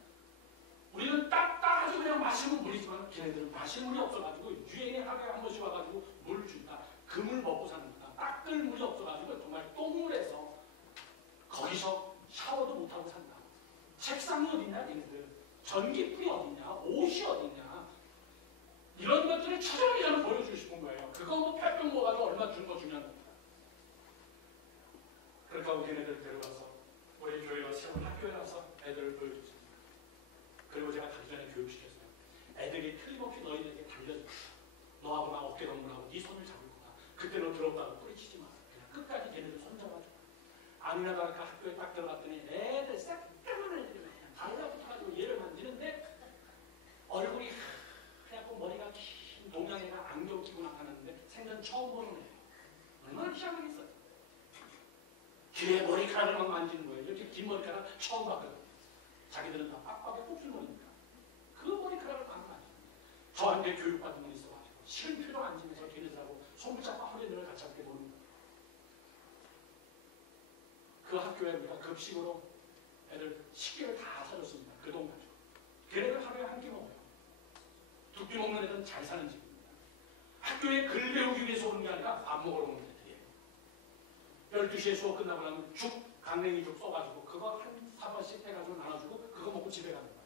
우리는 딱딱하게 그냥 마시는 물이지만 걔네들은 마실 물이 없어가지고 유엔이 하루에 한 번씩 와가지고 물 준다. 그 물 먹고 사는 거다. 닦을 물이 없어가지고 정말 똥을 해서 거기서 샤워도 못하고 산다. 책상이 어딨냐 얘네들. 전기불이 어딨냐. 옷이 어딨냐. 이런 것들을 찾아오기 전에 보여주고 싶은 거예요. 그거 뭐 폐병 먹어가지고 얼마 준 거 중요한 겁니다. 그렇게 하고 걔네들 데려가서 우리 교회가 세운 학교에 가서 애들을 보여줬습니다. 그리고 제가 가기 전에 교육시켰어요. 애들이 틀림없이 너희들에게 달려줘. 너하고 나 어깨 동무하고 네 손을 잡을 거야. 그때 너 들었다고 뿌리치지 마. 그냥 끝까지 걔네들 손 잡아줘. 아니나 다를까 학교에 딱 들어갔더니 애들 새까만 애들이 그냥 달라붙어가지고 얘를 만지는데 얼굴이 하얗고 머리가 긴 동양애가 안경 끼고 나타났는데 생전 처음 보는 애예요. 얼마나 희한하겠어요. 귀에 머리카락을 막 만지는 거예요. 이렇게 긴 머리카락 처음 봤거든요. 자기들은 다 빡빡하게 뽑힐머리니까 그 머리카락을 막 만지는 거예요. 저한테 교육받은 분이 있어가지고 싫은 표정 안 지면서 걔네들하고 손붙잡고 허리들을 같이 함께 보는 거예요. 그 학교에 우리가 급식으로 애들 식기를 다 사줬습니다. 그 돈 가지고. 걔네들 하루에 한 끼 먹어요. 두 끼 먹는 애들은 잘 사는 집입니다. 학교에 글 배우기 위해서 오는 게 아니라 밥 먹으러 오는 애들이에요. 12시에 수업 끝나고 나면 죽, 강냉이 죽 써가지고 그거 한 사발씩 해가지고 나눠주고 그거 먹고 집에 가는 거예요.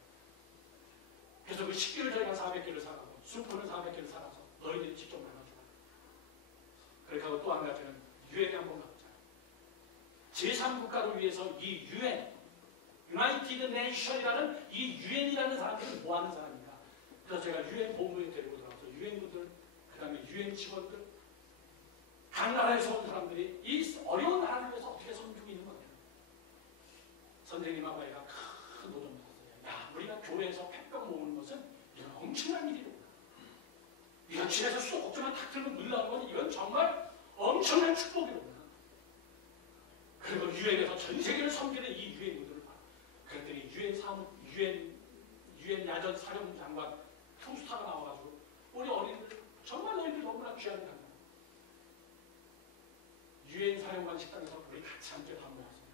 그래서 그 식기를 저희가 400개를 사가고 술포는 400개를 사가서 너희들이 직접 나눠주고 그렇게 하고 또 한 가지는 유엔에 한번 가보자. 제3국가를 위해서 이 유엔, 유나이티드 네이션이라는 이 유엔이라는 사람들이 뭐 하는 사람인가. 그래서 제가 유엔 본부에 데리고 들어가서 유엔군들, 그 다음에 유엔 직원들, 각 나라에서 온 사람들이 이 어려운 나라를 위해서 어떻게 섬기고 있는 거냐. 선생님하고 정말 엄청난 축복이로구나. 그리고 유엔에서 전 세계를 섬기는 이 유엔군들을 봐. 그랬더니 유엔 야전 사령 장관 투스타가 나와가지고 우리 어린이들 정말 너희들 너무나 귀한 다 유엔 사령관 식당에서 우리 같이 함께 밥 먹었어요.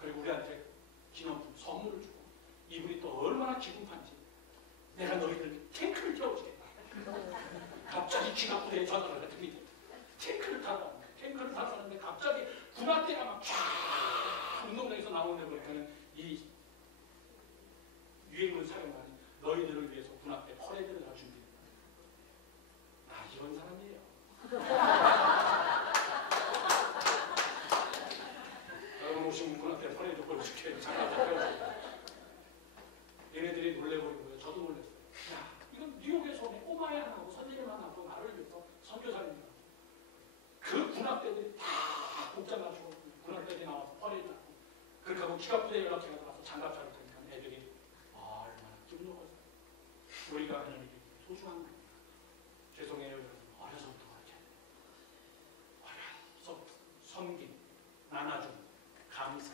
그리고 우리한테 기념품 선물을 주고 이분이 또 얼마나 기분판지 내가 너희들 탱크를 태워주겠다. 갑자기 기가 부대에 전화를 했더니 탱크를 타라는데 갑자기 군악대가 막 쫙 운동장에서 나오는데 보니까는 이 유엔군 사령관이 너희들을 위해서 군악대 퍼레이드를 다 준비했다. 아, 이런 사람이에요. 여러분 오신 군악대 퍼레이드 보여줄게요. 잠깐 얘네들이 놀래버린 거예요. 저도 놀랐어요. 야, 이건 뉴욕에서 오는 꼬마애 하나하고 선생님 하나하고 나를 위해서 선교사님이야. 그 군악대들이 다 복장 가지고 군악대들이 나와서 퍼레이드 하고 그렇게 하고 기갑부대 연락해가 나와서 장갑 차릴 테니까 애들이 얼마나 기분 좋겠어요. 우리가 하는 일이 소중한 겁니다. 죄송해요 여러분. 어려서부터 그렇게 어려서 섬김, 나눠줌, 감사.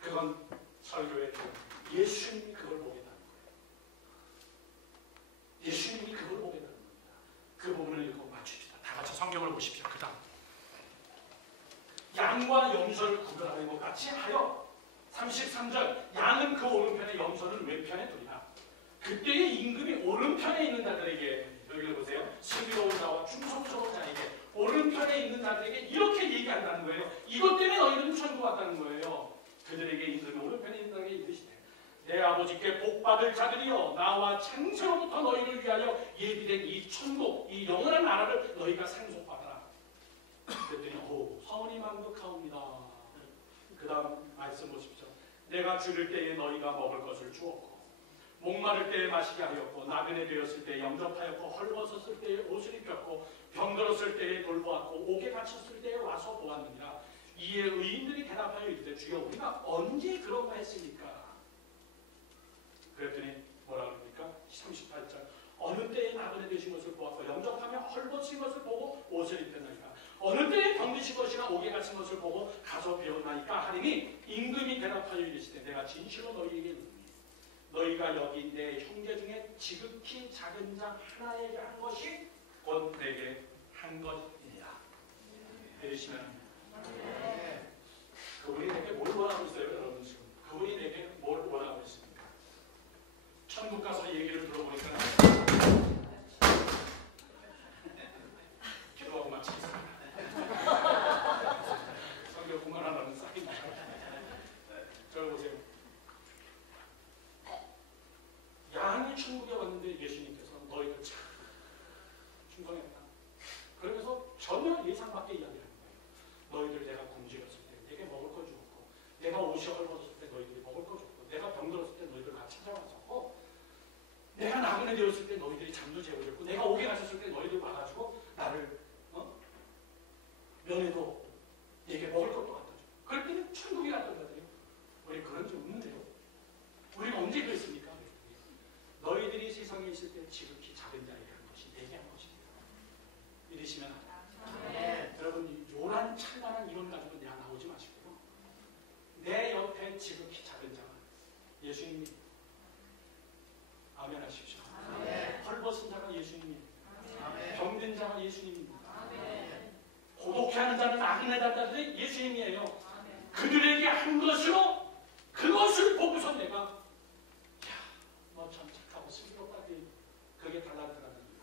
그건 설교의 길. 예수님이 그걸 보겠다는 거예요. 예수님이 그걸 보겠다는 겁니다. 그 부분을 읽고 맞춥시다. 다 같이 성경을 보십시오. 그 다음 양과 염소를 구별하는 것 같이 하여 33절 양은 그 오른편에 염소는 왼편에 두리라. 그때의 임금이 오른편에 있는 자들에게 여기 보세요. 슬기로운 자와 충성스러운 자에게 오른편에 있는 자들에게 이렇게 얘기한다는 거예요. 이것 때문에 너희들은 천국 왔다는 거예요. 그들에게 임금이 오른편에 있는 자에게 이르시되 내 아버지께 복받을 자들이여 나와 창세로부터 너희를 위하여 예비된 이 천국 이 영원한 나라를 너희가 상속받아라. 그랬더니 성은이 만극하옵니다. 그 다음 말씀 보십시오. 내가 줄일 때에 너희가 먹을 것을 주었고 목마를 때에 마시게 하였고 나그네 되었을 때에 영접하였고 헐벗었을 때에 옷을 입혔고 병들었을 때에 돌보았고 옥에 갇혔을 때에 와서 보았느니라. 이에 의인들이 대답하여 이르되 주여 우리가 언제 그런 거 했습니까? 그랬더니 뭐라 그럽니까? 38절 어느 때에 나그네 되신 것을 보았고 영접하며 헐벗은 것을 보고 옷을 입혔나이까. 어느 때에 병드신 것이나 옥에 갇힌 것을 보고 가서 배웠나이까 하리니 임금이 대답하여 이르시되 내가 진실로 너희에게 이르노니 너희가 여기 내 형제 중에 지극히 작은 자 하나에게 한 것이 곧 내게 한 것이니라. 들으시면 그분이 내게 뭘 원하고 있어요 여러분? 지금 그분이 내게 뭘 원하고 있습니까? 천국 가서 얘기를 들어보니까 기도하고 마치겠습니다. 성경 공간하라는 쌓입니다. 저를 보세요. 양이 천국에 왔는데 예수님께서 너희들 참 충성했다. 그러면서 전혀 예상 밖의 이야기를 하는 거예요. 너희들 내가 굶주렸을 때 내게 먹을 걸 주었고 내가 옷이 헐벗었을 때 너희들이 먹을 걸 줬고 내가 병들었을 때 너희들 같이 찾아왔었고 내가 나그네 되었을 때 너희들이 잠도 재워줬고 내가 옥에 갇혔을 때 너희들 와가지고 나를 면회도 내게 먹을 것도 갖다 줘. 그럴 때는 천국에 갔던 거거든요. 우리 그런 적 없는데요. 우리가 언제 그랬습니까? 너희들이 세상에 있을 때 지극히 작은 자에게 한 것이 내게 한 것이다. 믿으시면 네. 여러분 요란 찬란한 이론 가지고 내가 나오지 마시고요. 내 옆에 지극히 작은 자가 예수님입니다. 아멘 하십시오. 헐벗은 자가 예수님입니다. 병든 자가 예수님입니다. 고독해하는 자는 나그네 자들이 예수님이에요. 그들에게 한 것으로 그것을 보고서 내가 너 참 착하고 슬기롭다. 그게 달란트라는 거예요.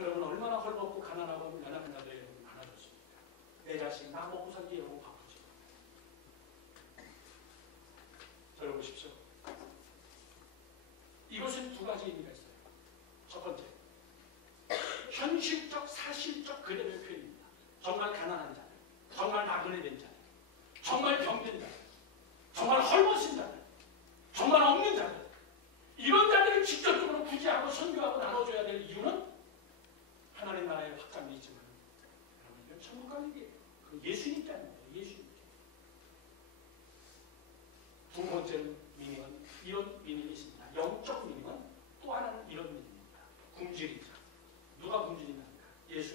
여러분 얼마나 헐벗고 가난하고 연약한 자들이 여러분 많아졌습니까? 내 자식 나 먹고 살기 여러분 바쁘죠. 저를 보십시오. 이것은 두 가지 의미가 있어요. 첫 번째, 현실적 사실적 그대로의 표현입니다. 정말 가난한 자들, 정말 나그네 된 자들, 정말 병든 자들, 정말 헐벗은 자들, 정말 없는 자들, 이런 자들을 직접적으로 구제하고 선교하고 나눠줘야 될 이유는 하나님 나라의 확장이 있지만 여러분 천국 갈 일이에요. 그 예수님 때문에 예수님. 두 번째 미닝은 이런 미닝이 있습니다. 영적 미닝은 또 하나는 이런 미닝입니다. 굶주린 자. 누가 굶주린답니까? 예수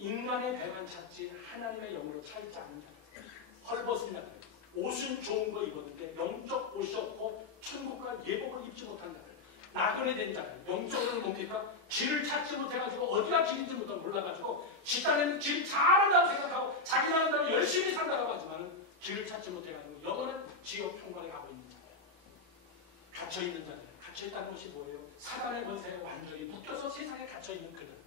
인간의 배만 찾지 하나님의 영으로 찾지 않는 자들. 헐벗은 자들. 옷은 좋은 거 입었는데 영적 옷이 없고 천국과 예복을 입지 못한 자들. 나그네 된 자들. 영적으로는 뭡니까? 길을 찾지 못해가지고 어디가 길인지 몰라가지고 집단에는 길 잘한다고 생각하고 자기 나름대로 열심히 산다고 하지만 길을 찾지 못해가지고 영원한 지옥 평관에 가고 있는 자들. 갇혀있는 자들. 갇혀있다는 것이 뭐예요? 사단의 권세에 완전히 묶여서 세상에 갇혀있는 그들.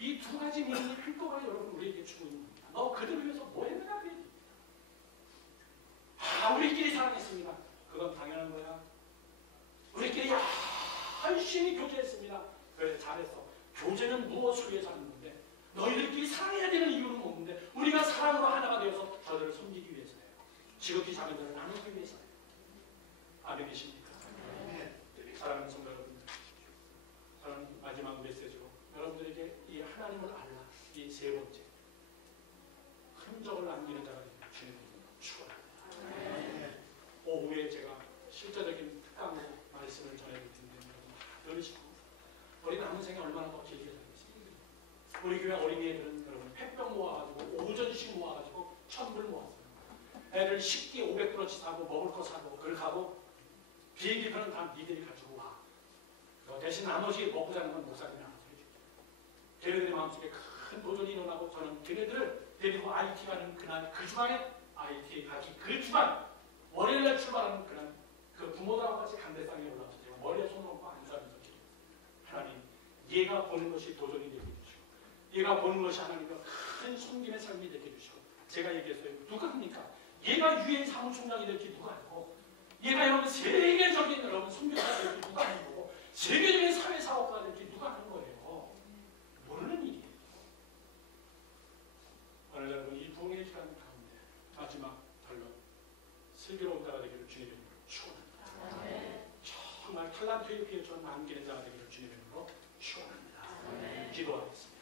이 두 가지 미인이 한꺼번에 여러분 우리에게 주고 있는 겁니다. 너 그들을 위해서 뭐 했느냐? 우리끼리 사랑했습니다. 그건 당연한 거야. 우리끼리 열심히 교제했습니다. 그래 잘했어. 교제는 무엇을 위해서 하는 건데 너희들끼리 사랑해야 되는 이유는 없는데 우리가 사랑으로 하나가 되어서 저들을 섬기기 위해서예요. 지극히 작은 자를 나누기 위해서예요. 아멘 계십니까? 사랑하는 성도 여러분들, 저는 마지막 메시지로 여러분들에게 이 하나님을 알라, 이 세 번째 흔적을 남기는 자가 되는 주님을 축원합니다. 오후에 제가 실제적인 특강으로 말씀을 전해드릴 텐데 여러분 들으시고 우리 남은 생에 얼마나 더 길게 살겠습니까? 우리 교회 어린이애들은 여러분 햇병 모아가지고 오전씩 모아가지고 1,000불 모았어요. 애들 식기 500불어치 사고 먹을 거 사고 그걸 가고 비행기표는 다 니들이 가지고 와. 대신 나머지 먹고 자는 건 목사님이 알아서 해줄게. 걔네들의 마음속에 큰 도전이 일어나고 저는 걔네들을 데리고 IT 가는 그날 그 주간에 IT 가기 그 주간 월요일날 출발하는 그날 그 부모들하고 같이 강대상에 올라와서 제가 머리에 손을 얹고 안수하면서 기도했어요. 하나님, 얘가 보는 것이 도전이 되게 해주시고 얘가 보는 것이 하나님과 큰 섬김의 삶이 되게 해주시고 제가 얘기했어요. 누가 합니까? 얘가 유엔 사무총장이 될지 누가 알고 얘가 여러분 세계적인 여러분 선교사가 될지 누가 아는 거고 세계적인 사회사업가가 될지 누가 아는 거예요. 모르는 일이에요. 오늘 여러분 이 부흥의 시간 가운데 마지막 결론 슬기로운 자가 되기를 주님의 이름으로 축원합니다. 정말 탈란트의 피해처럼 남기는 자가 되기를 주님의 이름으로 축원합니다. 기도하겠습니다.